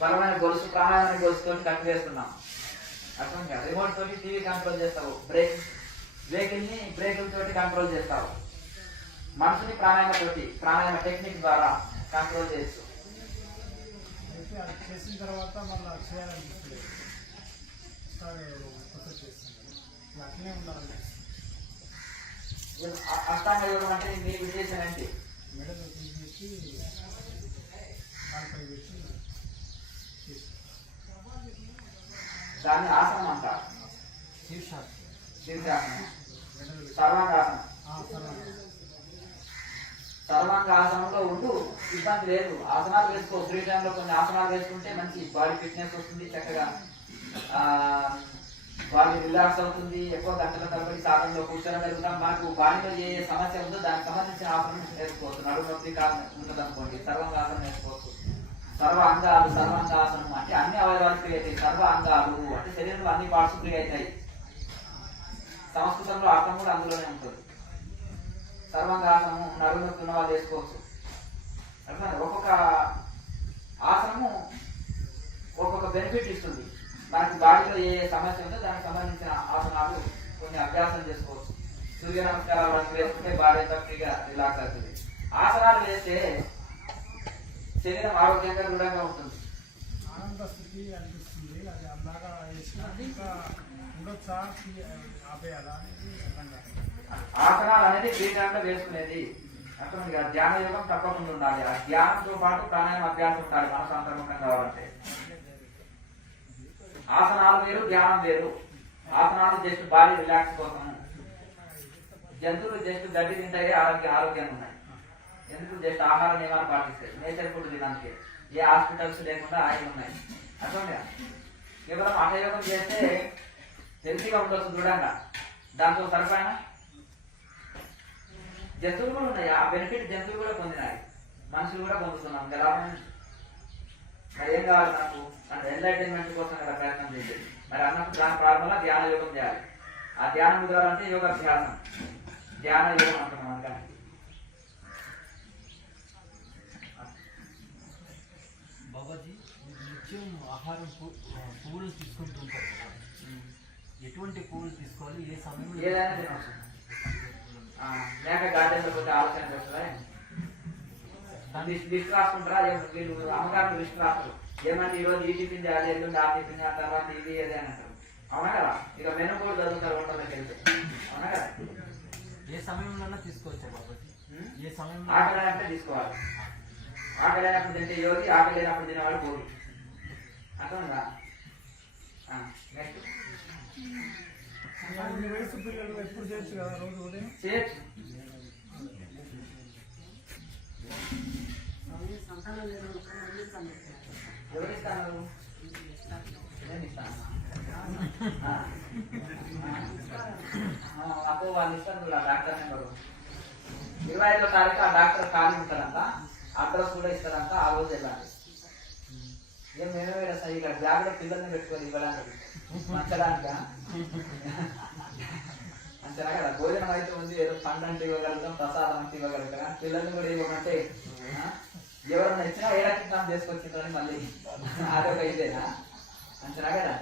బలమైన గొలుసు, ప్రాణాయామైన గొలుసుతోటి కట్టి వేస్తున్నాం. అర్థం కాదు? రిమోట్ తోటి టీవీ కంట్రోల్ చేస్తావు, వెహికల్ ని బ్రేకులతోటి కంట్రోల్ చేస్తావు. మనసుని ప్రాణాయామ టెక్నిక్ ద్వారా కంట్రోల్ చేయొచ్చు. అయితే అది చేసిన తర్వాత మళ్ళీ చేయాలనిపిస్తుంది, అట్లనే ఉండాలి. అష్టాంగ యోగం అంటే మీ విశేషం ఏంటి? మెడలో తీసి కాలుపై పెట్టి దాన్ని ఆసనం అంటారు. శీర్షాసనం, సర్వాంగాసనం. సర్వాంగాసనంలో ఉంటూ ఇబ్బంది లేదు, ఆసనాలు వేసుకో. ఫ్రీ టైంలో కొన్ని ఆసనాలు వేసుకుంటే మంచి బాడీ ఫిట్నెస్ వస్తుంది, చక్కగా బాడీ రిలాక్స్ అవుతుంది. ఎక్కువ గంటల తరబడి సాధనలో కూర్చోగలుగుతాం. మనకు బాడీలో ఏ సమస్య ఉందో దానికి సంబంధించిన ఆసనం నేర్చుకోవచ్చు. నడుము నొప్పి ఉంటుంది అనుకోండి, సర్వాంగాసనం నేర్చుకోవచ్చు. సర్వ అంగాలు, సర్వాంగాసనం అంటే అన్ని అవయవాలు ఫ్రీ అవుతాయి. సర్వ అంగాలు అంటే శరీరంలో అన్ని పార్ట్స్ ఫ్రీ అవుతాయి. సంస్కృతంలో అర్థం కూడా అందులోనే ఉంటుంది. సర్వాంగాసనము నడుము నొప్పి ఉన్న వాళ్ళు వేసుకోవచ్చు. అట్లా ఒక్కొక్క ఆసనము ఒక్కొక్క బెనిఫిట్ ఇస్తుంది. మనకి బాడీలో ఏ సమస్య ఉందో దానికి సంబంధించిన ఆసనాలు కొన్ని అభ్యాసం చేసుకోవచ్చు. సూర్య నమస్కారాలు వంటి వేసుకుంటే బాడీ అంతా ఫ్రీగా రిలాక్స్ అవుతుంది. ఆసనాలు వేస్తే శరీరం ఆరోగ్యంగా దృఢంగా ఉంటుంది. ఆనంద స్థితి అనిపిస్తుంది. అది అందాక ఇంకా ఉండొచ్చా, ఆపేయాలా అనేది అర్థం కాదు. ఆసనాలు అనేది ఫ్రీగా వేసుకునేది. అర్థం కాదు? ధ్యాన యోగం తప్పకుండా ఉండాలి. ఆ ధ్యానంతో పాటు ప్రాణాయామ అభ్యాసం ఉండాలి. మనసు అంతర్ముఖం కావాలంటే ఆసనాలు వేరు, ధ్యానం వేరు. ఆసనాలు జస్ట్ బాడీ రిలాక్స్ కోసం. జంతువులు జస్ట్ గడ్డి తింటాయి, ఆరోగ్యంగా ఉన్నాయి. ఎందుకు? జస్ట్ ఆహార నియమాలు పాటిస్తాయి. నేచర్ ఫుడ్ తినడానికి ఏ హాస్పిటల్స్ లేకుండా ఆయిల్ ఉన్నాయి. అర్థంగా? కేవలం హఠయోగం చేస్తే హెల్తీగా ఉండొచ్చు దృఢంగా. దాంతో సరిపోయిన జంతువులు కూడా ఉన్నాయి. ఆ బెనిఫిట్ జంతువులు కూడా పొందినాయి, మనుషులు కూడా పొందుతున్నాం కదా. మరి ఏం కావాలి నాకు అంటే ఎంటర్టైన్మెంట్ కోసం కదా ప్రయత్నం చేసేది. మరి అన్నప్పుడు దాని ప్రారంభంలో ధ్యాన యోగం చేయాలి. ఆ ధ్యానం కుదరాలంటే యోగాభ్యాసం, ధ్యాన యోగం అంటున్నాం. అందుకని బాబాజీ నిత్యం ఆహారం పువ్వులు తీసుకుంటుంటారు కదా, ఎటువంటి పువ్వులు తీసుకోవాలి, ఏ సమయంలో? ఏదైనా తినవచ్చు. లేక గార్డెన్లో పోతే ఆలోచన చేస్తారా? లిస్ట్ రాసుకుంటారా? వీళ్ళు అమ్మగారు లిస్ట్ రాస్తారు. ఏమంటే ఈరోజు ఈ టిఫిన్ చేయాలి, ఎల్లుండి ఆ టిఫిన్, ఆ తర్వాత ఇది ఏదే అంటారు. అవునా కదా? ఇక మెను కూడా చదువుతారు వంటలకు వెళ్తే, అవునా కదా? ఏ సమయంలో తీసుకోవచ్చు బాబు, ఏ సమయంలో ఆకలి అంటే తీసుకోవాలి. ఆకలి అయినప్పుడు తింటే యోగి, ఆకలి అయినప్పుడు తినేవాడు భోగి. అర్థమైందా? నెక్స్ట్ ఈ వయసు పిల్లలు ఎప్పుడు చేయొచ్చు కదా రోజు ఉదయం చేయొచ్చు. ఎవరు ఇస్తాను? నేను ఇస్తాను. నాకు వాళ్ళు ఇస్తారు డాక్టర్ నెంబరు. 25వ తారీఖు ఆ డాక్టర్ ఖాళీ ఉంటారంట, అడ్రస్ కూడా ఇస్తారంట. ఆ రోజు వెళ్ళాలి. ఏం మేమే వేస్తాం ఇక్కడ బ్యాగ్ లో పిల్లల్ని పెట్టుకొని ఇవ్వడానికి మంచడానికా? అంతేనా కదా? భోజనం అయితే ఉంది, ఏదో పండు అంటే ఇవ్వగలుగుతాం, ప్రసాదం అంటే ఇవ్వగలుగుతాం. పిల్లల్ని కూడా ఇవ్వమంటే ఎవరన్నా ఇచ్చినా ఏడాకిద్దాం చేసుకొచ్చిందని మళ్ళీ అదొక ఇదేనా? అంతేనా కదా?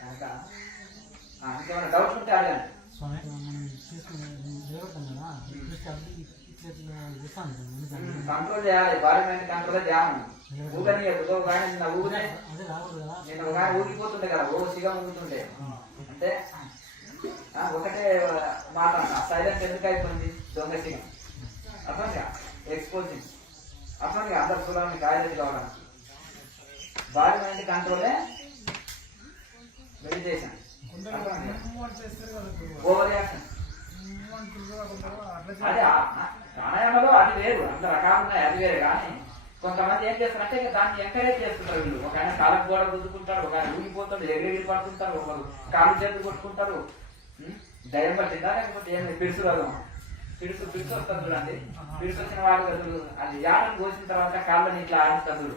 కనుక ఇంకేమైనా డౌట్స్ ఉంటే అడగండి. కంట్రోల్ చేయాలి, బాడీ మైండ్ కంట్రోల్ చేయాలి. ఊగని కానీ నిన్న ఊగితే నిన్న ఒక ఆయన ఊగిపోతుండే కదా, ఓ సిగా ఊగుతుండే. అంటే ఒకటే మాట సైలెంట్ ఎందుకు అయిపోయింది? దొంగ సిగం అర్థంగా, ఎక్స్పోజింగ్ అర్థంగా, అందరు సులభాన్ని కాయలేదు కావడానికి. బాడీ మైండ్ కంట్రోలే మెడిటేషన్. ఓవర్ యాక్షన్ అదే ప్రాణాయామలో అది వేరు, అంత రకాలు ఉన్నాయి, అది వేరే. కానీ కొంతమంది ఏం చేస్తారంటే దాన్ని ఎంకరేజ్ చేస్తుంటారు వీళ్ళు. ఒక ఆయన కాళ్ళకు గోడ గుద్దుకుంటారు, ఒక ఆయన ఊగిపోతాడు, ఎగిరి పడుతుంటారు, ఒకరు కాళ్ళు చేతులు కొట్టుకుంటారు. దయం పట్టిందా లేకపోతే ఏమి పిడుసు కదా? పిడుసు వస్తుంది చూడండి. పిడుసు వచ్చిన వాళ్ళు అది యాడని కోసిన తర్వాత కాళ్ళని ఇట్లా ఆడిస్తారు,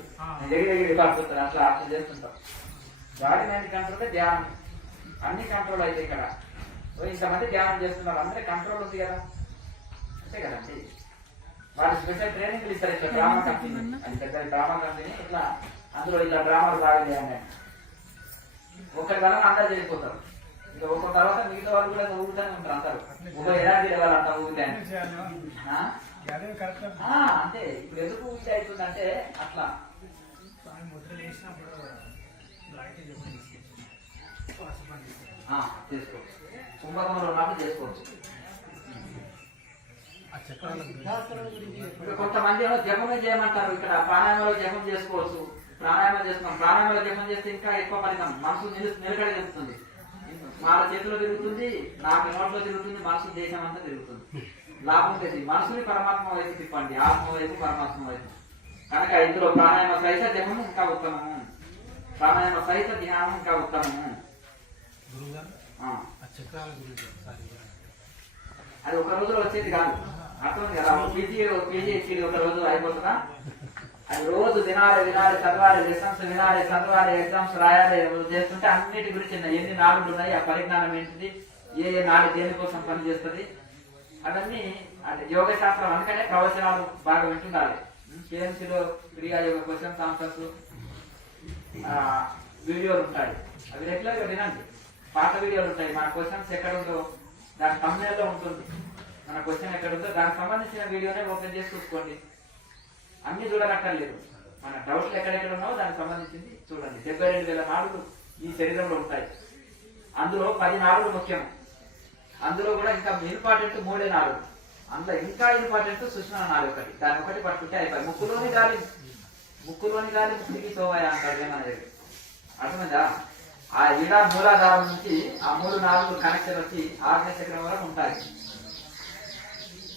ఎగిరి పడుతుంటారు, అట్లా చేస్తుంటారు. బాడీ మైండ్ కంట్రోల్ ధ్యానం అన్ని కంట్రోల్ అయితే ఇక్కడ ఇంతమంది ధ్యానం చేస్తున్నారు, అందరి కంట్రోల్ ఉంది కదా, అంతే కదండి. వాళ్ళు స్పెషల్ ట్రైనింగ్లు ఇస్తారు. ఇట్లా డ్రామా కంపెనీ, అది పెద్ద డ్రామా కంపెనీ, ఇట్లా అందులో ఇట్లా డ్రామాలు బాగా చేయాలి. ఒకరి వల్ల అందరు చేరిపోతారు. ఇంకా ఒక్క తర్వాత మిగతా వాళ్ళు కూడా ఊగుతూనే ఉంటారు. అంటారు ఒక ఎనర్జీ లెవెల్ అంతా ఊగితే అంతే. ఇప్పుడు ఎందుకు ఊగితే అవుతుందంటే అట్లా చేసుకోవచ్చు. కుంభకంలో ఉన్నప్పుడు చేసుకోవచ్చు. కొంతమంది ఏమో జపమే చేయమంటారు. ఇక్కడ ప్రాణాయామంలో జపం చేసుకోవచ్చు. ప్రాణాయామం చేస్తున్నాం, ప్రాణాయామంలో జపం చేస్తే ఇంకా ఎక్కువ ఫలితం. మనసు నిలకడ చెప్తుంది, వాళ్ళ చేతిలో తిరుగుతుంది, నాకు నోట్లో తిరుగుతుంది, మనసు దేశం అంతా తిరుగుతుంది. లాభం చేసి మనసుని పరమాత్మ వైపు తిప్పండి, ఆత్మ వైపు పరమాత్మ వైపు. కనుక ఇందులో ప్రాణాయామ సహిత జపము ఇంకా ఉత్తమము, ప్రాణాయామ సహిత ధ్యానం ఇంకా ఉత్తమము. అది ఒక రోజులో వచ్చేది కాదు, అర్థం కదా. పీజీహెచ్డీ ఒక రోజు అయిపోతుందా? అది రోజు వినాలి, చదవాలి, లెసన్స్ వినాలి, చదవాలి, ఎగ్జామ్స్ రాయాలి. చేస్తుంటే అన్నిటి గురించి ఎన్ని నాడులు ఉన్నాయి, ఆ పరిజ్ఞానం ఏంటిది, ఏ నాడు దేనికోసం పనిచేస్తుంది, అవన్నీ అంటే యోగ శాస్త్రం. అందుకనే ప్రవచనాలు బాగా వింటుండాలి. కేఎంసీలో క్రియా యోగ క్వశ్చన్స్ ఆన్సర్స్ వీడియోలు ఉంటాయి, అవి రెగ్యులర్ గా వినండి. పాత వీడియోలు ఉంటాయి, మన క్వశ్చన్స్ ఎక్కడ ఉందో దాని thumbnail ఉంటుంది. మన క్వశ్చన్ ఎక్కడ ఉందో దానికి సంబంధించిన వీడియోనే ఓపెన్ చేసి చూసుకోండి. అన్ని చూడనక్కర్లేదు, మన డౌట్లు ఎక్కడెక్కడ ఉన్నావో దానికి సంబంధించింది చూడండి. 72,000 నాడులు ఈ శరీరంలో ఉంటాయి. అందులో 10 నాడులు ముఖ్యం. అందులో కూడా ఇంకా ఇంపార్టెంట్ 3 నాడులు. అందులో ఇంకా ఇంపార్టెంట్ సుష్మా నాడు ఒకటి, దాని ఒకటి పట్టుకుంటే అయిపోయి. ముక్కులోని గాలి ముక్తికి సోవాయ అంటాడు మన దగ్గర. అర్థమైందా? ఆ ఈడ మూలాధారం నుంచి ఆ 3 నాడులు కనెక్షన్ వచ్చి ఆగ్నేయ చక్రం వరకు ఉంటాయి.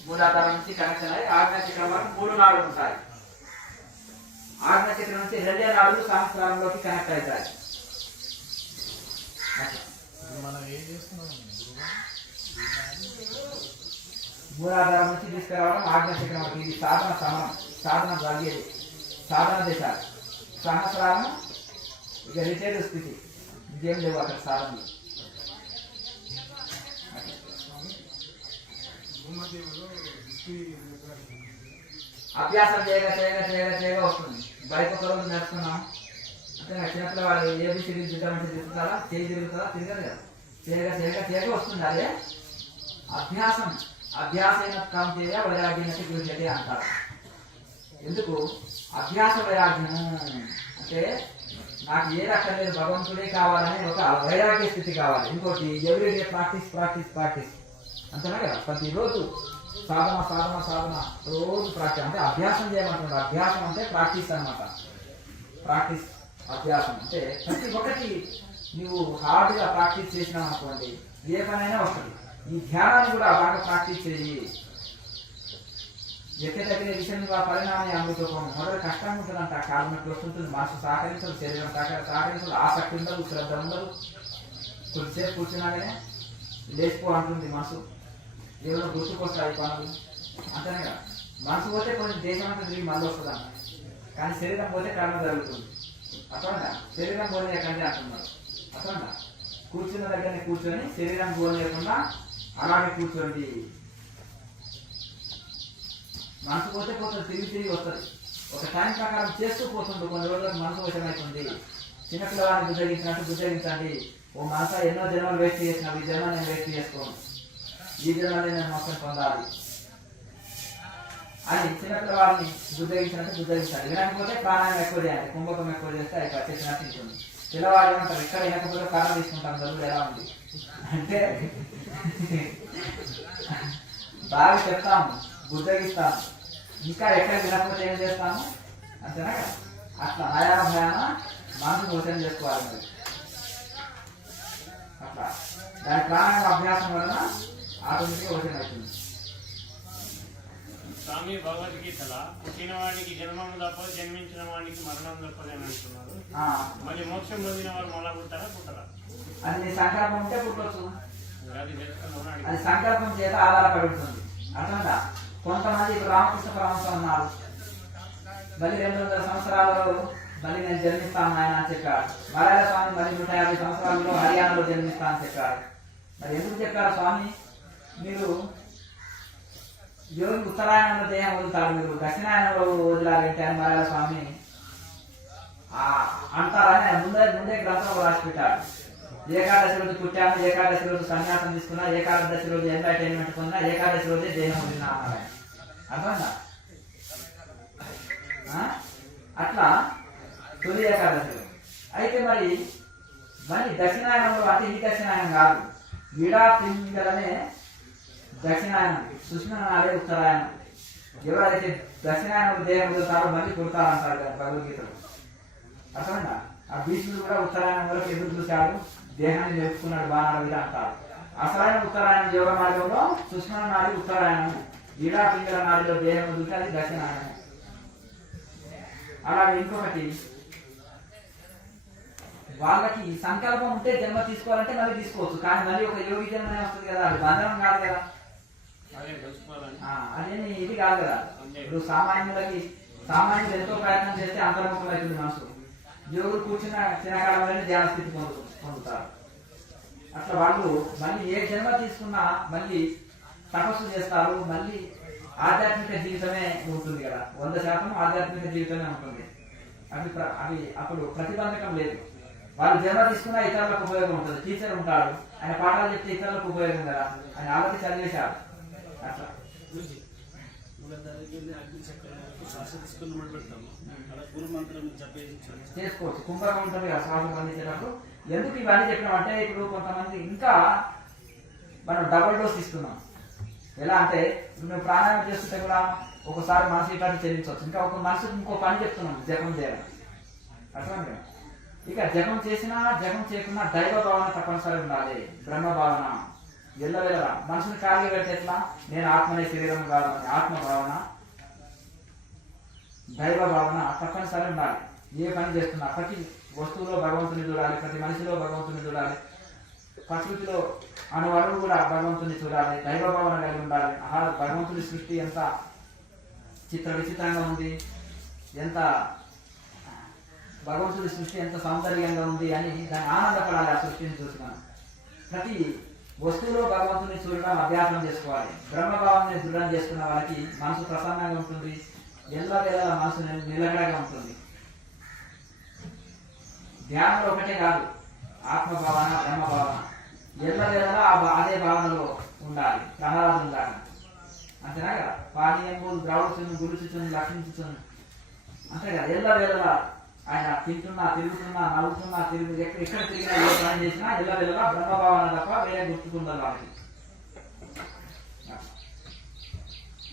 మూలాధారం నుంచి కనెక్షన్ అయ్యి ఆగ్నేయ చక్రం వరకు 3 నాడులు ఉంటాయి. ఆగ్నేయ చక్రం నుంచి 2 నాడులు సహస్రారంలోకి కనెక్ట్ అవుతాయి. మనం ఏం చేస్తున్నాం? మూలాధారం నుంచి తీసుకురావడం ఆగ్నేయ చక్రం వరకు. ఇది సాధన సమనం, సాధన జరిగేది, సాధన దేశాలు. సహస్రారం ఇక రిటైర్ స్థితి, ఇదేం లేవు అక్కడ సాధనలు. అభ్యాసం చేయగా వస్తుంది. బయట ఒక రోజు నేర్చుకున్నాం అంటే చిన్నప్పుడు వాళ్ళు ఏబి సిరీస్ తింటామంటే తిరుగుతారా, చేయి తిరుగుతారా, తిరగదు కదా. చేయగా వస్తుంది. అదే అభ్యాసైన కాంతేయ వైరాగ్యనకి గురించి అంటారు. ఎందుకు అభ్యాస వైరాగ్యము అంటే నాకు ఏ రకలేదు భగవంతుడే కావాలని ఒక వైరాగ్య స్థితి కావాలి. ఇంకోటి ఎవ్రీడే ప్రాక్టీస్ ప్రాక్టీస్ ప్రాక్టీస్ అంతేనా కదా. ప్రతిరోజు సాధన సాధన సాధన రోజు ప్రాక్టీస్ అంటే అభ్యాసం చేయమంటున్నాడు. అభ్యాసం అంటే ప్రాక్టీస్ అన్నమాట. ప్రాక్టీస్ అభ్యాసం అంటే ప్రతి ఒక్కటి నువ్వు హార్డ్గా ప్రాక్టీస్ చేసినావు అనుకోండి ఏ పనైనా వస్తుంది. ఈ ధ్యానాన్ని కూడా బాగా ప్రాక్టీస్ చేయి. ఎక్కడెక్కడ విషయంగా పరిణామే అమృతోపం మొదటి కష్టంగా ఉంటుందంట. కాలు నొప్పి వస్తుంటుంది, మనసు సహకరించదు, శరీరం సహకరించదు, ఆసక్తి ఉండదు, శ్రద్ధ ఉండదు. కొద్దిసేపు కూర్చున్నాగానే లేచిపో అంటుంది మనసు. ఏమైనా గుర్తుకొస్తాయి పనులు అంతేనే కదా. మనసు పోతే కొంచెం దేశం అంతా తిరిగి మళ్ళీ వస్తుందంట. కానీ శరీరం పోతే కర్మ జరుగుతుంది. అట్లా శరీరం పోలేకండి అంటున్నారు. అట్లా కూర్చున్న దగ్గరనే కూర్చొని శరీరం పోలేకుండా అలాగే కూర్చోండి. మనసు పోతే పోతుంది, తిరిగి తిరిగి వస్తుంది. ఒక టైం ప్రకారం చేస్తూ పోతుంది. కొన్ని రోజులకు మనసు వశమవుతుంది. చిన్నపిల్లవాడిని బుద్ధగించినట్టు బుద్ధగించండి. ఓ మనసా ఎన్నో జన్మలు వేస్ట్ చేసినావు, ఈ జన్మ నేను వేస్ట్ చేసుకోను, ఈ జన్మలో నేను మొత్తం పొందాలి అని చిన్నపిల్లవాడిని బుద్ధగించినట్టు బుద్ధగించాలి. వినకపోతే ప్రాణాయం ఎక్కువ చేయాలి, కుంభకం ఎక్కువ చేస్తే అది పచ్చేసినట్టు ఉంటుంది. పిల్లవాడు ఏమంటారు, ఇక్కడ వినకపోతే కారణం తీసుకుంటాం, చదువు ఎలా ఉంది అంటే బాగా చెప్తాము, బుద్ధగిస్తాము. ఇంకా ఎక్కడ వినకపోతే ఏం చేస్తాము అంతేనా కదా. అట్లా నయాన భయాన మనసు మోసం చేసుకోవాలి. మరి అట్లా దాని ప్రాణాయామ అభ్యాసం వలన ఆటోమేటిక్గా ఓషన్ అవుతుంది. స్వామి భగవద్గీతల పుట్టిన వాడికి జన్మము తప్పదు, జన్మించిన వాడికి మరణం తప్పదు అని అంటున్నారు. మళ్ళీ మోక్షం పొందిన వారు మళ్ళా పుట్టారా పుట్టరా? అది నీ సంకల్పం ఉంటే పుట్టవచ్చు. అది అది సంకల్పం చేత ఆధారపడి ఉంటుంది. అర్థంగా కొంతమంది ఇప్పుడు రామకృష్ణ పరమహంస ఉన్నారు. మళ్ళీ 200 సంవత్సరాలలో మళ్ళీ నేను జన్మిస్తాను ఆయన అని చెప్పాడు. మలయాళ స్వామి మళ్ళీ 150 సంవత్సరాలలో హర్యానాలో జన్మిస్తా అని చెప్పాడు. మరి ఎందుకు చెప్పారు స్వామి? మీరు యోగి ఉత్తరాయణంలో దేహం వదులుతారు, మీరు దక్షిణాయనంలో వదిలారంటే అని మలయాళ స్వామి అంటారని ఆయన ముందే గ్రంథంలో రాసి పెట్టాడు. ఏకాదశి రోజు పుట్టాను, ఏకాదశి రోజు సన్యాసం తీసుకున్నా, ఏకాదశి రోజు ఎంటర్టైన్మెంట్ పొందినా, ఏకాదశి రోజే దేహం వదిలినా అన్నారు. అర్థంగా అట్లా తొలి ఏకాదశిలో అయితే మరి దక్షిణాయనంలో అంటే ఈ దక్షిణాయనం కాదు, విడా పింగళమే దక్షిణాయనం, సుష్మనాలే ఉత్తరాయణం. ఎవరైతే దక్షిణాయనం దేహం వదులుతారో మళ్ళీ పుడతారంటారు కదా భగవద్గీతలో. అర్థంగా ఆ భీష్ముడు కూడా ఉత్తరాయణం వరకు ఎదురు చూశాడు, దేహాన్ని నేర్చుకున్నాడు, బాణాల మీద అంటారు. అసలైన ఉత్తరాయణం యోగ మార్గంలో సుష్మన నాడి ఉత్తరాయణం, విడా పింగళ నాడిలో దేహం వదిలితే అది దక్షిణాయనం. అలాగే ఇంకొకటి వాళ్ళకి సంకల్పం ఉంటే జన్మ తీసుకోవాలంటే మళ్ళీ తీసుకోవచ్చు. కానీ మళ్ళీ ఒక యోగి జన్మనే వస్తుంది కదా, అది బంధనం కాదు కదా, అదేమి ఇది కాదు కదా. ఇప్పుడు సామాన్యులు ఎంతో ప్రయత్నం చేస్తే అంతర్ముఖం అవుతుంది మనసు. యోగులు కూర్చున్న చిన్నకాలంలోనే ధ్యాన స్థితి పొందుతారు. అట్లా వాళ్ళు మళ్ళీ ఏ జన్మ తీసుకున్నా మళ్ళీ తపస్సు చేస్తారు, మళ్ళీ ఆధ్యాత్మిక జీవితమే ఉంటుంది కదా. 100% ఆధ్యాత్మిక జీవితమే ఉంటుంది. అవి అప్పుడు ప్రతిబంధకం లేదు. వాళ్ళు జన్మ తీసుకున్నా ఇతరులకు ఉపయోగం ఉంటుంది. టీచర్ ఉంటాడు, ఆయన పాఠాలు చెప్తే ఇతరులకు ఉపయోగం కదా, ఆయన ఆల్రెడీ చదివేశాడు. అట్లా చేసుకోవచ్చు. కుంభకం ఉంటుంది కదా శ్వాస పండించేటప్పుడు. ఎందుకు ఇవన్నీ చెప్పినామంటే ఇప్పుడు కొంతమంది ఇంకా మనం డబుల్ డోస్ ఇస్తున్నాం. ఎలా అంటే ఇప్పుడు మేము ప్రాణాయామం చేస్తుంటే కూడా ఒకసారి మనసు ఇట్లాంటి చెల్లించవచ్చు. ఇంకా ఒక మనసుకు ఇంకో పని చెప్తున్నాం, జపం చేయాలి. అర్థమైంది. ఇక జపం చేసినా జపం చేయకున్నా దైవ భావన తప్పనిసరి ఉండాలి. బ్రహ్మ భావన ఎల్లవేళ మనసుని ఖాళీ పెడితే ఎట్లా, నేను ఆత్మనే శరీరం కాదు అని ఆత్మ భావన, దైవ భావన తప్పనిసరి ఉండాలి. ఏ పని చేస్తున్నా ప్రతి వస్తువులో భగవంతుని చూడాలి, ప్రతి మనిషిలో భగవంతుని చూడాలి, ప్రకృతిలో అణువణువు కూడా భగవంతుని చూడాలి, దైవ భావన కలిగి ఉండాలి. భగవంతుని సృష్టి ఎంత చిత్ర విచిత్రంగా ఉంది, ఎంత భగవంతుడి సృష్టి ఎంత సౌందర్యంగా ఉంది అని దాన్ని ఆనందపడాలి. ఆ సృష్టిని చూసినాను. ప్రతి వస్తువులో భగవంతుని చూడడం అభ్యాసం చేసుకోవాలి. బ్రహ్మభావాన్ని దృఢం చేసుకున్న వాళ్ళకి మనసు ప్రసన్నంగా ఉంటుంది, ఎల్లవేళ మనసు నిలకడగా ఉంటుంది. ధ్యానంలో ఒకటే కాదు, ఆత్మభావన బ్రహ్మభావన ఎల్లవేళ అదే భావనలో ఉండాలి. ప్రహ్లాదం ఉండాలి అంతేనా కదా. పానీయము ద్రౌచును గురుచుచును లక్షించుచును అంతే కదా. ఎల్లవేళ ఆయన తిరుగుతున్నా నవ్వుతున్నా ఎక్కడ తిరిగినా ఏ పని చేసినా ఇళ్ళ బ్రహ్మభావన తప్ప వేరే గుర్తుకుండదు వాళ్ళకి.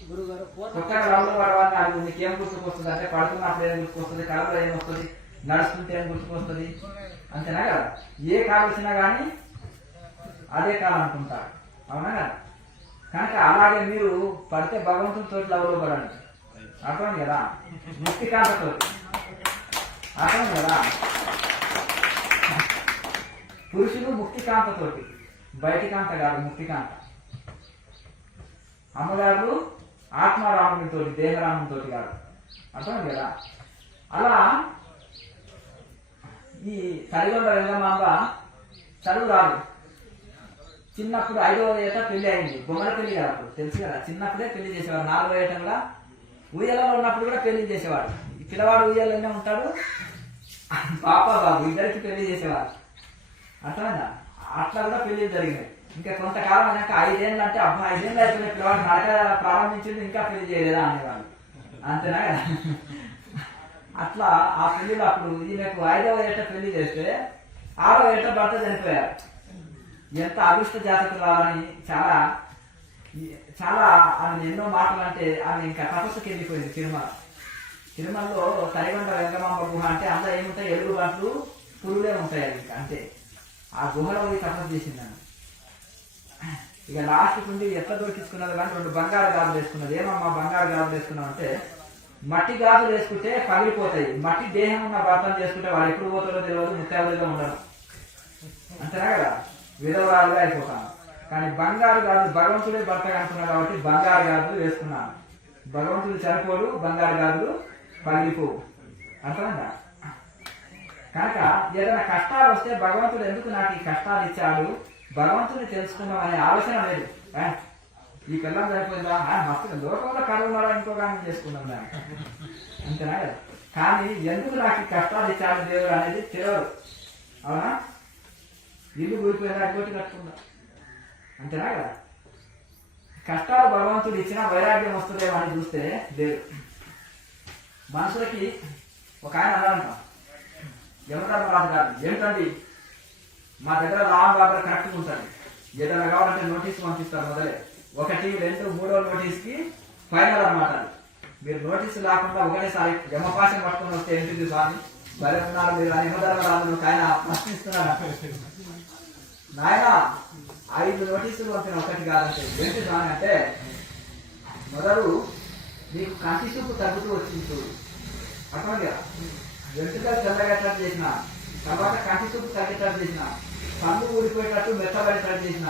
గురుగారు కొత్తగా రౌండ్లో పడవాలని అది నీకేం గుర్తుకొస్తుంది అంటే పడుతున్నప్పుడు ఏం గుర్తుకొస్తుంది, కళలో ఏమొస్తుంది, నడుస్తుంటే ఏం గుర్తుకొస్తుంది, అంతేనా కదా. ఏ కాలు వచ్చినా కానీ అదే కాలం అనుకుంటారు, అవునా కదా. కనుక అలాగే మీరు పడితే భగవంతుడితో లవ్లో పడండి, అర్థం కదా. ముక్తికాంతతో అర్థం కదా. పురుషులు ముక్తికాంతతోటి, బయటికాంత కాదు ముక్తికాంత. అమ్మగారు ఆత్మారామునితో, దేహరామునితో కాదు, అర్థం కదా. అలా ఈ తల్లిగొండ వెళ్ళమాంబ చదువు రాదు. చిన్నప్పుడు 5వ ఏట పెళ్లి అయింది, బొమ్మల పెళ్లి కాదు అప్పుడు, తెలుసు కదా. చిన్నప్పుడే పెళ్లి చేసేవారు. 4వ ఏట కూడా ఉయ్యాలలో ఉన్నప్పుడు కూడా పెళ్లి చేసేవారు. ఈ పిల్లవాడు ఉయ్యాలనే ఉంటాడు, పాప బాబు ఇద్దరికి పెళ్లి చేసేవారు, అర్థమైందా. అట్లా కూడా పెళ్లి జరిగినాయి. ఇంకా కొంతకాలం అయినాక 5 ఏళ్ళు అంటే అబ్బా 5 ఏళ్ళు అయిపోయిన పిల్లవాడు నడక ప్రారంభించింది ఇంకా పెళ్లి చేయలేదా అనేవాళ్ళు, అంతేనా కదా. అట్లా ఆ పెళ్లిలో అప్పుడు ఈమెకు 5వ ఏట పెళ్లి చేస్తే 6వ ఏట భర్త చనిపోయారు. ఎంత అదృష్ట జాతకురాలని చాలా చాలా ఆమె ఎన్నో మాటలు అంటే ఆమె ఇంకా తపస్సుకి వెళ్ళిపోయింది. తిరుమలలో తరిగొండ వెంకమాంబ గుహ అంటే అందులో ఏముంటాయి, ఎలుగు బంట్లు పురుగులే ఉంటాయి. అది ఇంకా అంతే. ఆ గుహలో పోయి తపస్సు చేసిందని ఇక లాస్ట్ నుండి ఎట్లా దొరికించుకున్నది కానీ 2 బంగారు గాజులు వేసుకున్నది. ఏమమ్మా బంగారు గాజులు వేసుకున్నావు అంటే, మట్టి గాజులు వేసుకుంటే పగిలిపోతాయి, మట్టి దేహం ఉన్న భర్తను చేసుకుంటే వాడు ఎప్పుడు పోతాడో తెలియదు, ముత్యాలుగా ఉండడం, అంతేనా కదా. విధవరాలుగా అయిపోతాను. కానీ బంగారు గాజులు భగవంతుడే భర్తగా అనుకున్నాడు కాబట్టి బంగారు గాజులు వేసుకున్నాను. భగవంతుడు చనిపోడు, బంగారు గాజులు పగిలిపోవు, అర్థమైందా. కనుక ఏదైనా కష్టాలు వస్తే భగవంతుడు ఎందుకు నాకు ఈ కష్టాలు ఇచ్చాడు, భగవంతుడిని తెలుసుకుందాం అనే ఆలోచన లేదు. ఈ పిల్లలు సరిపోయిందా, మస్తు లోకంలో కరువులో ఇంకో కానీ చేసుకుందాం దాన్ని, అంతేనా కదా. కానీ ఎందుకు నాకు ఈ కష్టాలు ఇచ్చాడు దేవుడు అనేది తెలియదు, అవునా. ఇల్లు కూలిపోయిందా ఇంకోటి కట్టుకుందా, అంతేనా కదా. కష్టాలు భగవంతుడు ఇచ్చినా వైరాగ్యం వస్తుందేమో అని చూస్తే లేదు. మనుషులకి ఒక ఆయన అన్నారంట, యమధర్మరాజు గారు, ఏమిటండి మా దగ్గర రామ్ బాబు కరెక్ట్గా ఉంటుంది, ఏదైనా కావాలంటే నోటీస్ పంపిస్తారు మొదలే 1, 2, 3వ నోటీస్కి ఫైనల్ అనమాట. మీరు నోటీసు లేకుండా ఒకటేసారి యమపాశం పట్టుకుని వస్తే ఏంటిది స్వామి భలే ఉన్నారు మీరు అని యమధర్మరాజు ఆయన ప్రశ్నిస్తున్నారు. నాయన 5 నోటీసులు పంపిన ఒకటి కాదంటే ఏంటి స్వామి అంటే, మొదలు నీకు కంటి చూపు తగ్గుతూ వచ్చింది చూడు, అర్థమైందా. వెంట్రుకలు తెల్లగట్టట్టు చేసిన, తర్వాత కంటి చూపు తగ్గేటట్టు చేసిన, కన్ను ఊడిపోయేటట్టు మెత్తబడేటట్టు చేసిన,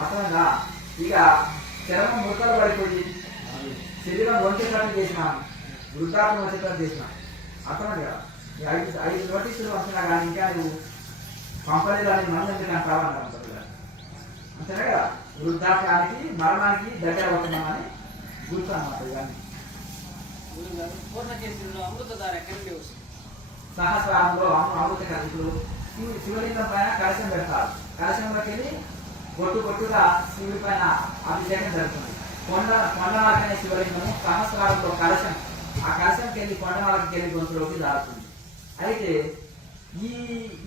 అర్థమైందా. ఇక చర్మం ముక్కలు పడిపోయి శరీరం వంచేటట్టు చేసిన, వృద్ధాత్మ వచ్చేటట్టు చేసిన, అర్థమైంది కదా. 5 నోటీసులు పంపినా కానీ ఇంకా నువ్వు పంపలేదని మనం ఎందుకు అంటావన్నారు, అంతేనా కదా. వృద్ధాప్యానికి మరణానికి దగ్గర అవుతున్నామని గుర్తు అన్నమాట. ఇవన్నీ సహస్రాంలో అమృత కలుపులు శివలింగం పైన కలశం పెడతారు. కలశంలోకి వెళ్ళి బొట్టుగా శివుడి పైన అభిషేకం జరుగుతుంది. కొండనాలకనే శివలింగము సహస్రాలలో కలశం, ఆ కలశంకి వెళ్ళి కొండనాలకి వెళ్ళి గొంతులోకి దారుతుంది. అయితే ఈ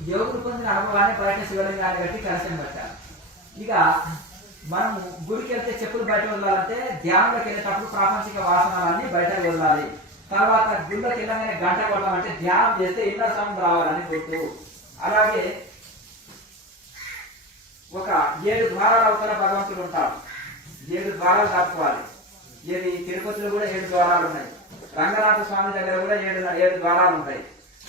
యోగులు పొందిన అనుభవాన్ని బయట శివలింగాన్ని కట్టి కలశం పెట్టారు. ఇక మనం గుడికి వెళ్తే చెప్పులు బయట వదలాలంటే ధ్యానంలోకి వెళ్ళేటప్పుడు ప్రాపంచిక వాసనలన్నీ బయట వదలాలి. తర్వాత గుళ్ళకి వెళ్ళగానే గంట కొట్టాలంటే ధ్యానం చేస్తే ఇన్నర్ సౌండ్ రావాలని గుర్తు. అలాగే ఒక 7 ద్వారాల అవతల భగవంతుడు ఉంటాడు, 7 ద్వారాలు దాటుకోవాలి. ఏది తిరుపతిలో కూడా 7 ద్వారాలు ఉన్నాయి, రంగనాథ స్వామి దగ్గర కూడా 7 ద్వారాలు ఉంటాయి.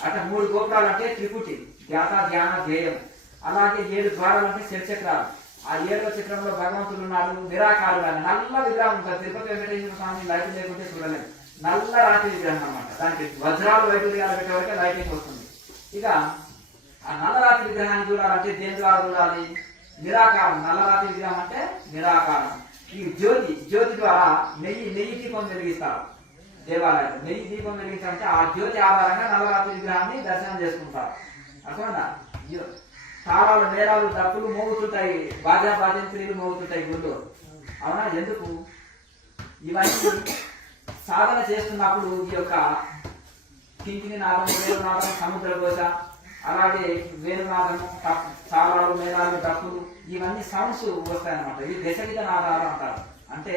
అట్లా 3 గోపురాలు అంటే త్రిపుటి, ధ్యాస ధ్యాన ధ్యేయం. అలాగే 7 ద్వారాలు అంటే శివచక్రాలు. ఆ 7వ చక్రంలో భగవంతుడు ఉన్నాడు, నిరాకారుడు అని నల్ల విగ్రహం ఉంటుంది. తిరుపతి వెంకటేశ్వర స్వామి లైట్ లేకుంటే చూడలేదు, నల్ల రాతి విగ్రహం అన్నమాట. దానికి వజ్రాలు వైద్యులుగా పెట్టే వరకే లైటింగ్ వస్తుంది. ఇక ఆ నల్లరాతి విగ్రహాన్ని చూడాలంటే దేని ద్వారా చూడాలి, నిరాకారం. నల్లరాతి విగ్రహం అంటే నిరాకారం. ఈ జ్యోతి ద్వారా నెయ్యి దీపం వెలిగిస్తారు దేవాలయాలు. నెయ్యి దీపం వెలిగించాలంటే ఆ జ్యోతి ఆధారంగా నల్లరాతి విగ్రహాన్ని దర్శనం చేసుకుంటారు, అర్థమైందా. తాళాలు మేళాలు డప్పులు మోగుతుంటాయి, బాజంత్రీలు మోగుతుంటాయి గుళ్ళు, అవునా. ఎందుకు ఇవన్నీ సాధన చేస్తున్నప్పుడు ఈ యొక్క కింకిని నాదం, వేణునాదం, సముద్ర ఘోష, అలాగే వేణునాదము, చాలాలు, మేళాలు, డప్పులు, ఇవన్నీ సౌండ్స్ వస్తాయన్నమాట. ఇవి దశవిధ నాదాలు అంటారు. అంటే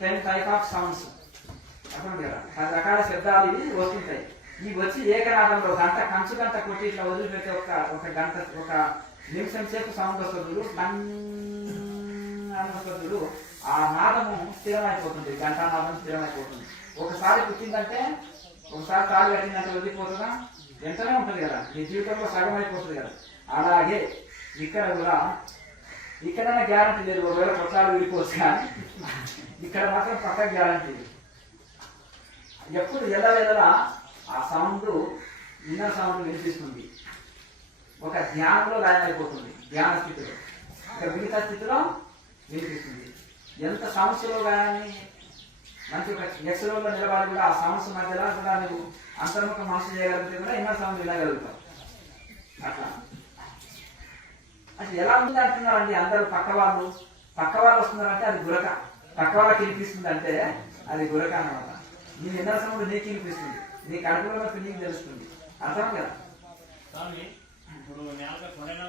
10 టైప్ ఆఫ్ సౌండ్స్ అర్థం కదా, 10 రకాల శబ్దాలు ఇవి వస్తుంటాయి. ఇవి వచ్చి ఏకనాదంలో గంట కంచు గంట కొట్టి ఇట్లా వదిలిపెట్టే ఒక గంట, ఒక నిమిషం సేపు సౌండ్ వస్తుంది, వస్తుంది. ఆ నాదము స్థిరమైపోతుంది, గంటానాదం స్థిరమైపోతుంది. ఒకసారి పుట్టిందంటే, ఒకసారి తాళి కట్టిందంటే వదిలిపోతుందా? వెంటనే ఉంటుంది కదా, నీ జీవితంలో సగం అయిపోతుంది కదా. అలాగే ఇక్కడ కూడా, ఇక్కడైనా గ్యారంటీ లేదు, ఒకవేళ కొట్లాలు విడిపోవచ్చు, కానీ ఇక్కడ మాత్రం పక్క గ్యారంటీ. ఎప్పుడు ఎల్లవేళలా ఆ సౌండ్, ఇన్నర్ సౌండ్ వినిపిస్తుంది. ఒక ధ్యానంలో లయమైపోతుంది, ధ్యాన స్థితిలో. ఇక మిగతా స్థితిలో వినిపిస్తుంది. ఎంత సౌండ్స్లో కానీ మంచి ఒక ఎక్స్రోలో నిలబడి కూడా ఆ సౌండ్స్ మధ్యలో కూడా నువ్వు అంతర్ముఖ మనసు చేయగలిగితే కూడా ఇన్నర్ సౌండ్ వినగలుగుతావు. అట్లా అది ఎలా ఉంది అంటున్నారండి అందరూ. పక్క వాళ్ళు వస్తున్నారంటే అది గురక. పక్క వాళ్ళకి వినిపిస్తుంది అంటే అది గురక అన్నమాట. నీ ఇన్నర్ సౌండ్ నీకు వినిపిస్తుంది, నీ కడుపులో నీకు తెలుస్తుంది. అర్థం కదా. కానీ ఇప్పుడు నేలగా కొనగా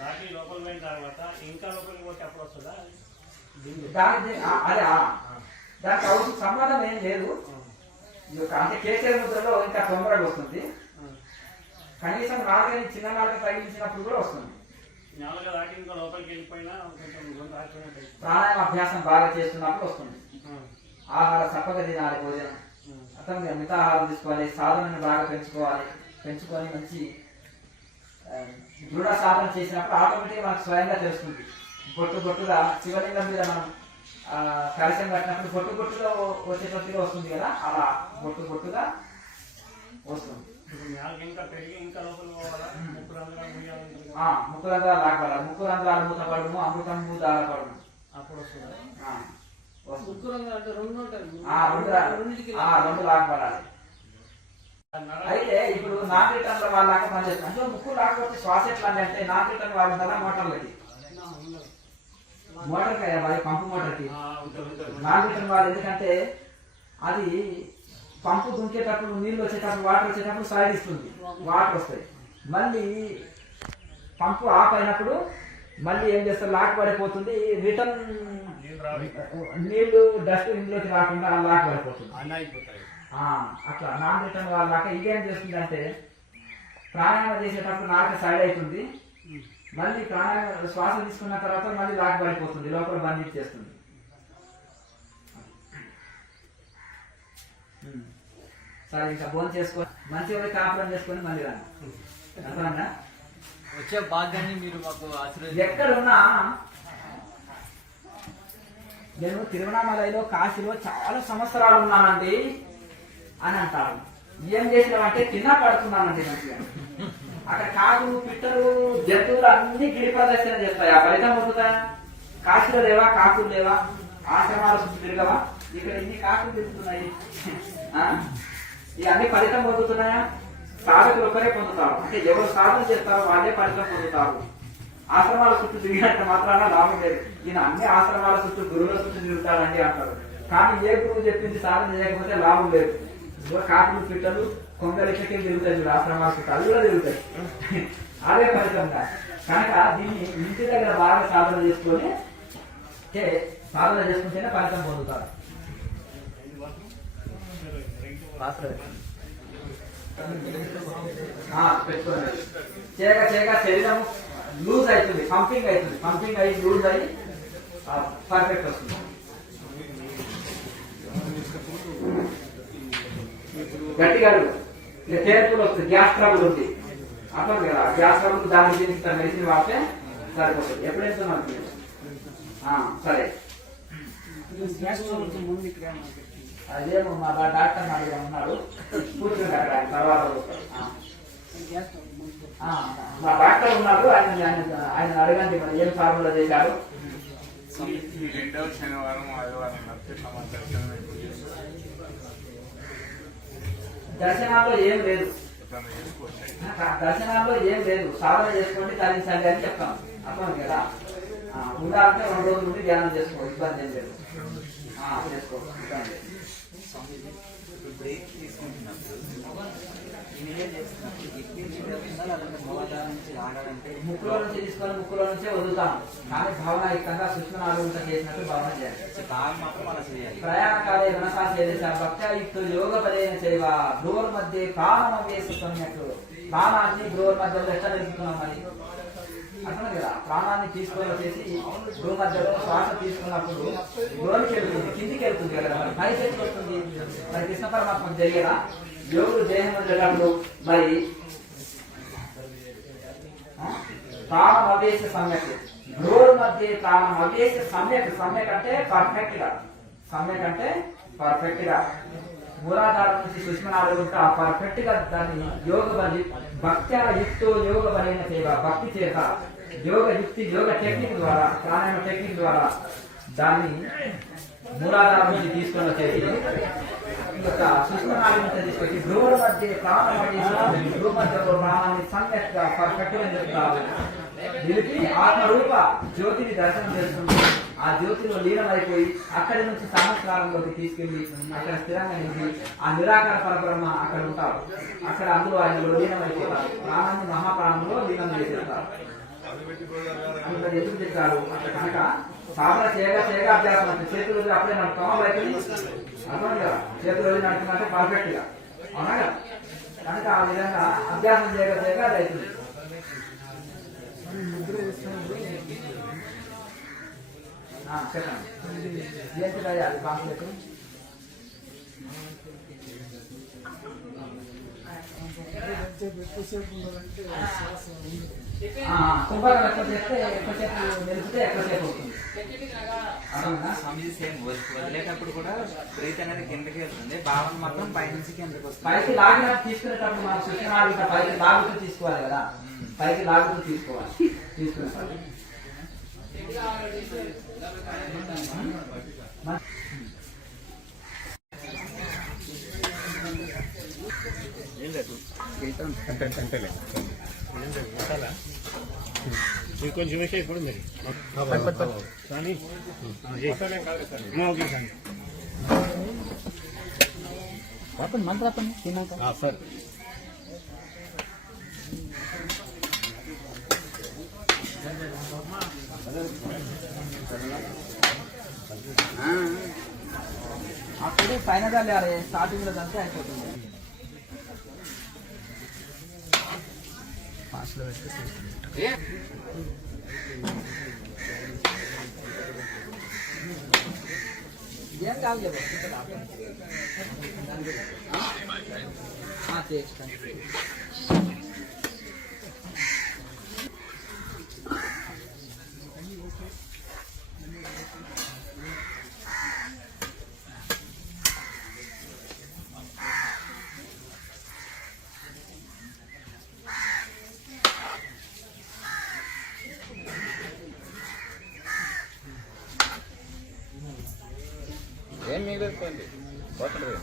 దాటి లోపల పోయిన తర్వాత ఇంకా లోపలికి పోతే అప్పుడు వస్తుందా? దానికి అవసరం సంబంధం ఏం లేదు. అంటే కేసీఆర్ ముద్రలో ఇంకా తొందరగా వస్తుంది. కనీసం నాలుగని చిన్న నాలుగు తగిలించినప్పుడు కూడా వస్తుంది. నేలగా దాటి ఇంకా లోపలికి వెళ్ళిపోయినా ప్రాణాయామ అభ్యాసం బాగా చేస్తున్నప్పుడు వస్తుంది. ఆహార సప్పగా తినాలి, భోజనం అర్థం, మితాహారం తీసుకోవాలి, సాధనను బాగా పెంచుకొని మంచి దృఢ సాధన చేసినప్పుడు ఆటోమేటిక్గా మనకు స్వయంగా తెలుస్తుంది. బొట్టుగా శివలింగం మీద మనం కలశం కట్టినప్పుడు బొట్టుగా వచ్చేటట్టుగా వస్తుంది కదా, అలా బొట్టుగా వస్తుంది. ముక్కు రంధ్రాలు లాగబడాలి. ముక్కు రంధ్రాలు మూతపడము, అమృతము దారపడము అప్పుడు వస్తుంది. రెండు లాగబడాలి. అయితే ఇప్పుడు నాగరికతంలో వాళ్ళకి పనిచేస్తుంది. అంటే ముక్కు లాకపోతే శ్వాస ఎట్లా అంటే నాగరికతంలో వాళ్ళు ఉండాలా మోటార్లకి, మోటార్కి అది పంపు మోటార్కి నాగరికతం వాళ్ళు. ఎందుకంటే అది పంపు దుంకేటప్పుడు, నీళ్ళు వచ్చేటప్పుడు, వాటర్ వచ్చేటప్పుడు సైడ్ ఇస్తుంది, వాటర్ వస్తాయి. మళ్ళీ పంపు ఆఫ్ అయినప్పుడు మళ్ళీ ఏం చేస్తారు, లాక్ పడిపోతుంది. రిటర్న్ నీళ్లు డస్ట్ ఇంట్లోకి రాకుండా లాక్ పడిపోతుంది. అట్లా నాన్ రిటర్న్ వాళ్ళక ఇదేం చేస్తుంది అంటే ప్రాణాయామం చేసేటప్పుడు నాక సైడ్ అవుతుంది, మళ్ళీ ప్రాణాయామ శ్వాస తీసుకున్న తర్వాత మళ్ళీ లాక్ పడిపోతుంది, లోపల బంధించేస్తుంది. సరే ఇంకా భోజనం చేసుకొని మంచిగా కాపురం చేసుకొని మళ్ళీ రాను. అర్థమన్నా? వచ్చే భాగ్యాన్ని మీరు మాకు ఎక్కడున్నా నేను తిరువణామలలో, కాశీలో చాలా సంవత్సరాలు ఉన్నానండి అని అంటారు. ఏం చేసినామంటే తిన్నా పడుతున్నానండి మంచిగా. అక్కడ కాకులు, పిట్టలు, జంతువులు అన్ని గిరి ప్రదర్శన చేస్తాయి. ఆ ఫలితం పొందుతాయా? కాశీలో లేవా కాకులు లేవా? ఆశ్రమాల చుట్టూ తిరగవా? ఇక్కడ ఇన్ని కాకులు తిరుగుతున్నాయి. ఇవన్నీ ఫలితం పొందుతున్నాయా? సాధకులు ఒకరే పొందుతారు. అంటే ఎవరు సాధన చేస్తారో వాళ్ళే ఫలితం పొందుతారు. ఆశ్రమాల చుట్టూ తిరిగినట్టు మాత్రాన లాభం లేదు. ఈయన అన్ని ఆశ్రమాల చుట్టూ, గురువుల చుట్టూ తిరుగుతాడండి అంటారు. కానీ ఏ గురువు చెప్పింది సాధన చేయకపోతే లాభం లేదు. కాకులు, పిట్టలు కొంగలకి తిరుగుతాయి చూడు, ఆశ్రమాల చుట్టూ అవి కూడా తిరుగుతాయి. అదే ఫలితం కాదు. కనుక దీన్ని ఇంటి దగ్గర బాగా సాధన చేసుకొని చేసుకుంటేనే ఫలితం పొందుతారు. పెట్టుకోండి. చేయక శరీరం లూజ్ అవుతుంది, పంపింగ్ అయ్యి లూజ్ అయ్యి పర్ఫెక్ట్ వస్తుంది. గట్టిగా తేర్పులు వస్తుంది, గ్యాస్ ట్రబుల్ ఉంది అర్థం కదా. గ్యాస్ ట్రబుల్ దాన్ని దీనికి మెడిసిన్ వాడితే సరిపోతుంది. ఎప్పుడైతే సరే అదేమో మా డాక్టర్ నా దగ్గర ఉన్నాడు, కూర్చుంటే అక్కడ తర్వాత మా డాక్టర్ ఉన్నాడు, ఆయన అడగండి మరి ఏం ఫార్ములా చేశారు. రెండవ శనివారం ఆదివారం దర్శనాల్లో ఏం లేదు, సాధన చేసుకోండి, తరించండి అని చెప్తాను. అర్థం కదా. ఉండాలంటే 2 రోజుల నుండి ధ్యానం చేసుకో, ఇబ్బంది ఏం లేదు, చేసుకో. బ్రేక్ తీసుకుంటున్నప్పుడు ఇన్హేల్ చేస్తున్నప్పుడు ఎక్కువ జరుగుతుందా లేదంటే మూలాధారం నుంచి లాగాలంటే ముక్కులో నుంచి తీసుకొని ముక్కులో నుంచే వదులుతాం. కానీ భావనాయుక్తంగా సూక్ష్మనాలుగుంట చేసినట్టు భావన చేయాలి. కాలు మాత్రం అలా చేయాలి. ప్రయాణకాలే మనసా చేసేసా భక్త్యాయుక్తు యోగ పదేన చేయవ భ్రోర్ మధ్య ప్రాణం వేసుకున్నట్టు ప్రాణాన్ని భ్రోర్ మధ్యలో ఎట్లా నిలుపుతున్నాం మరి అర్థం కదా. ప్రాణాన్ని తీసుకొని వచ్చేసి భ్రూ మధ్యలో శ్వాస తీసుకున్నప్పుడు భ్రోకి వెళ్తుంది, కిందికి వెళ్తుంది కదా, మరి పైకి ఎట్లా వస్తుంది? మరి కృష్ణ పరమాత్మకు తెలియదా? యోగుడు దేహం ఉండేటప్పుడు మరి ప్రాణం అవేశ సమ్యక్ భ్రోర్ మధ్య ప్రాణం అవేశ సమ్యక్. సమ్యక్ అంటే పర్ఫెక్ట్ గా, సమ్యక్ అంటే పర్ఫెక్ట్ గా మూలాధారం నుంచి సూక్ష్మనాలుగుంట పర్ఫెక్ట్ గా దాన్ని యోగ బలి భక్త్యా యుక్తో యోగ బలైన సేవ భక్తి చేత యోగ యుక్తి యోగ టెక్నిక్ ద్వారా ప్రాణాయామ టెక్నిక్ ద్వారా దాన్ని మూలాధారం నుంచి తీసుకొని వచ్చేసి సూక్ష్మనాలుగుంట తీసుకొచ్చి భ్రూల మధ్య ప్రాణం భ్రూ మధ్యలో ప్రాణాన్ని సమ్యక్ గా పర్ఫెక్ట్ గా నిలుపుతారు. నిలిపి ఆత్మరూప జ్యోతిని దర్శనం చేస్తుంది. ఆ జ్యోతిలో లీనమైపోయి అక్కడి నుంచి సంవత్సరాలంలోకి తీసుకెళ్లి అక్కడ స్థిరంగా నిలిపి ఆ నిరాకార పరబ్రహ్మ అక్కడ ఉంటారు. అక్కడ అందులో ఆయనలో లీనమైపోతారు. ప్రాణాన్ని మహాప్రాణంలో లీనం చేసేస్తారు. ఎందుకు చెప్పారు కనుక సాధన చేయగా చేయగా అభ్యాసం అంటే చేతులు అప్పుడే నడుపుతామా బయటని అర్థం కదా. చేతులు నడుపుతుందంటే పర్ఫెక్ట్ గా అవునా కదా. కనుక ఆ విధంగా అభ్యాసం చేయగా చేయగా అది అవుతుంది. చెప్పండి ఏంటిదయ్యా అది కాన్సెప్ట్? కుంభకం ఎక్కువ చేస్తే ఎక్కువసేపు నిలిపితే ఎక్కువసేపు అవుతుంది. స్వామి సేమ్ వదిలేటప్పుడు కూడా బ్రేక్ అనేది కిందకి వెళ్తుంది, భావన మాత్రం పైనుంచి కిందకి వస్తుంది. పైకి లాగిన తీసుకునేటప్పుడు మనం సూచన పైకి లాగుతూ తీసుకోవాలి కదా, పైకి లాగుతూ తీసుకోవాలి. తీసుకునేటప్పుడు కొంచెం విషయం ఇప్పుడు కానీ ఓకే సార్ రాపండి మంత్రి రాపండి తిన్నాక సార్. అప్పుడు పైన వెళ్ళాలి స్టార్టింగ్ లో అంతే అయిపోతుంది. ఏం కాదు ఏం మిగిలిపోయింది పోతుంటుంది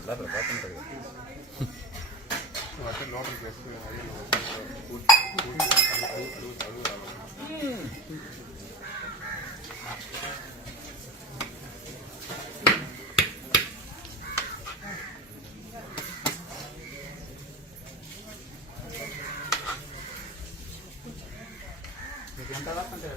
ఎంత వరకు అంటే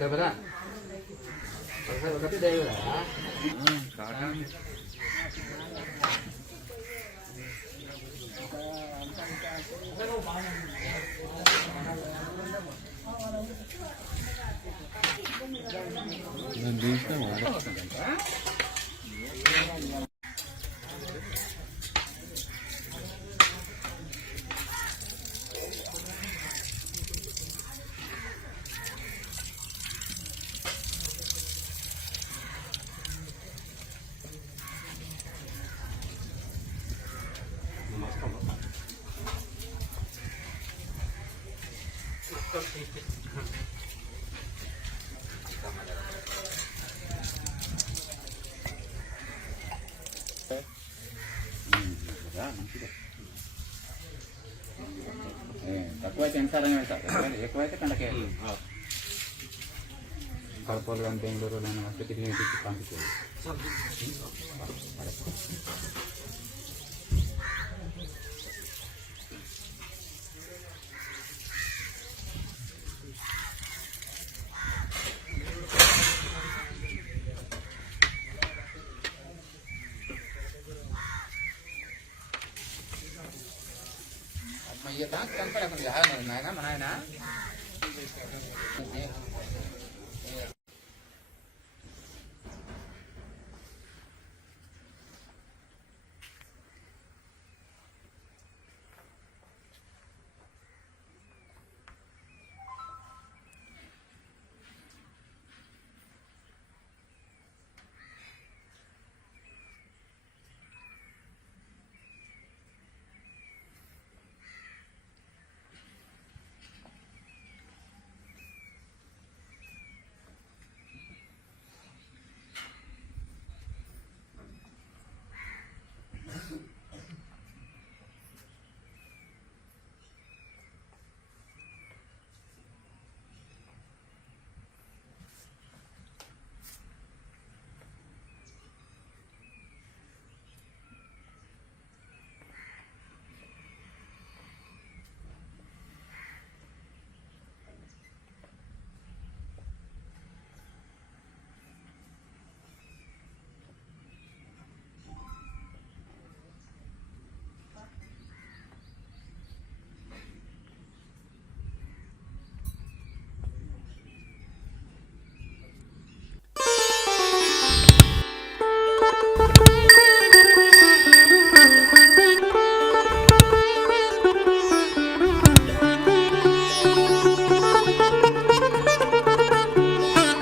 డబ్బరా ఒకటి డైవరా మంచిదే. తక్కువైతే ఎన్నిసార్లు వెళ్తారు, ఎక్కువైతే కండకే కడపలు కానీ బెంగళూరు కానీ వస్తే తిరిగి పంపించేది. అయ్యా కనపడకుండా నాయన మన ఆయన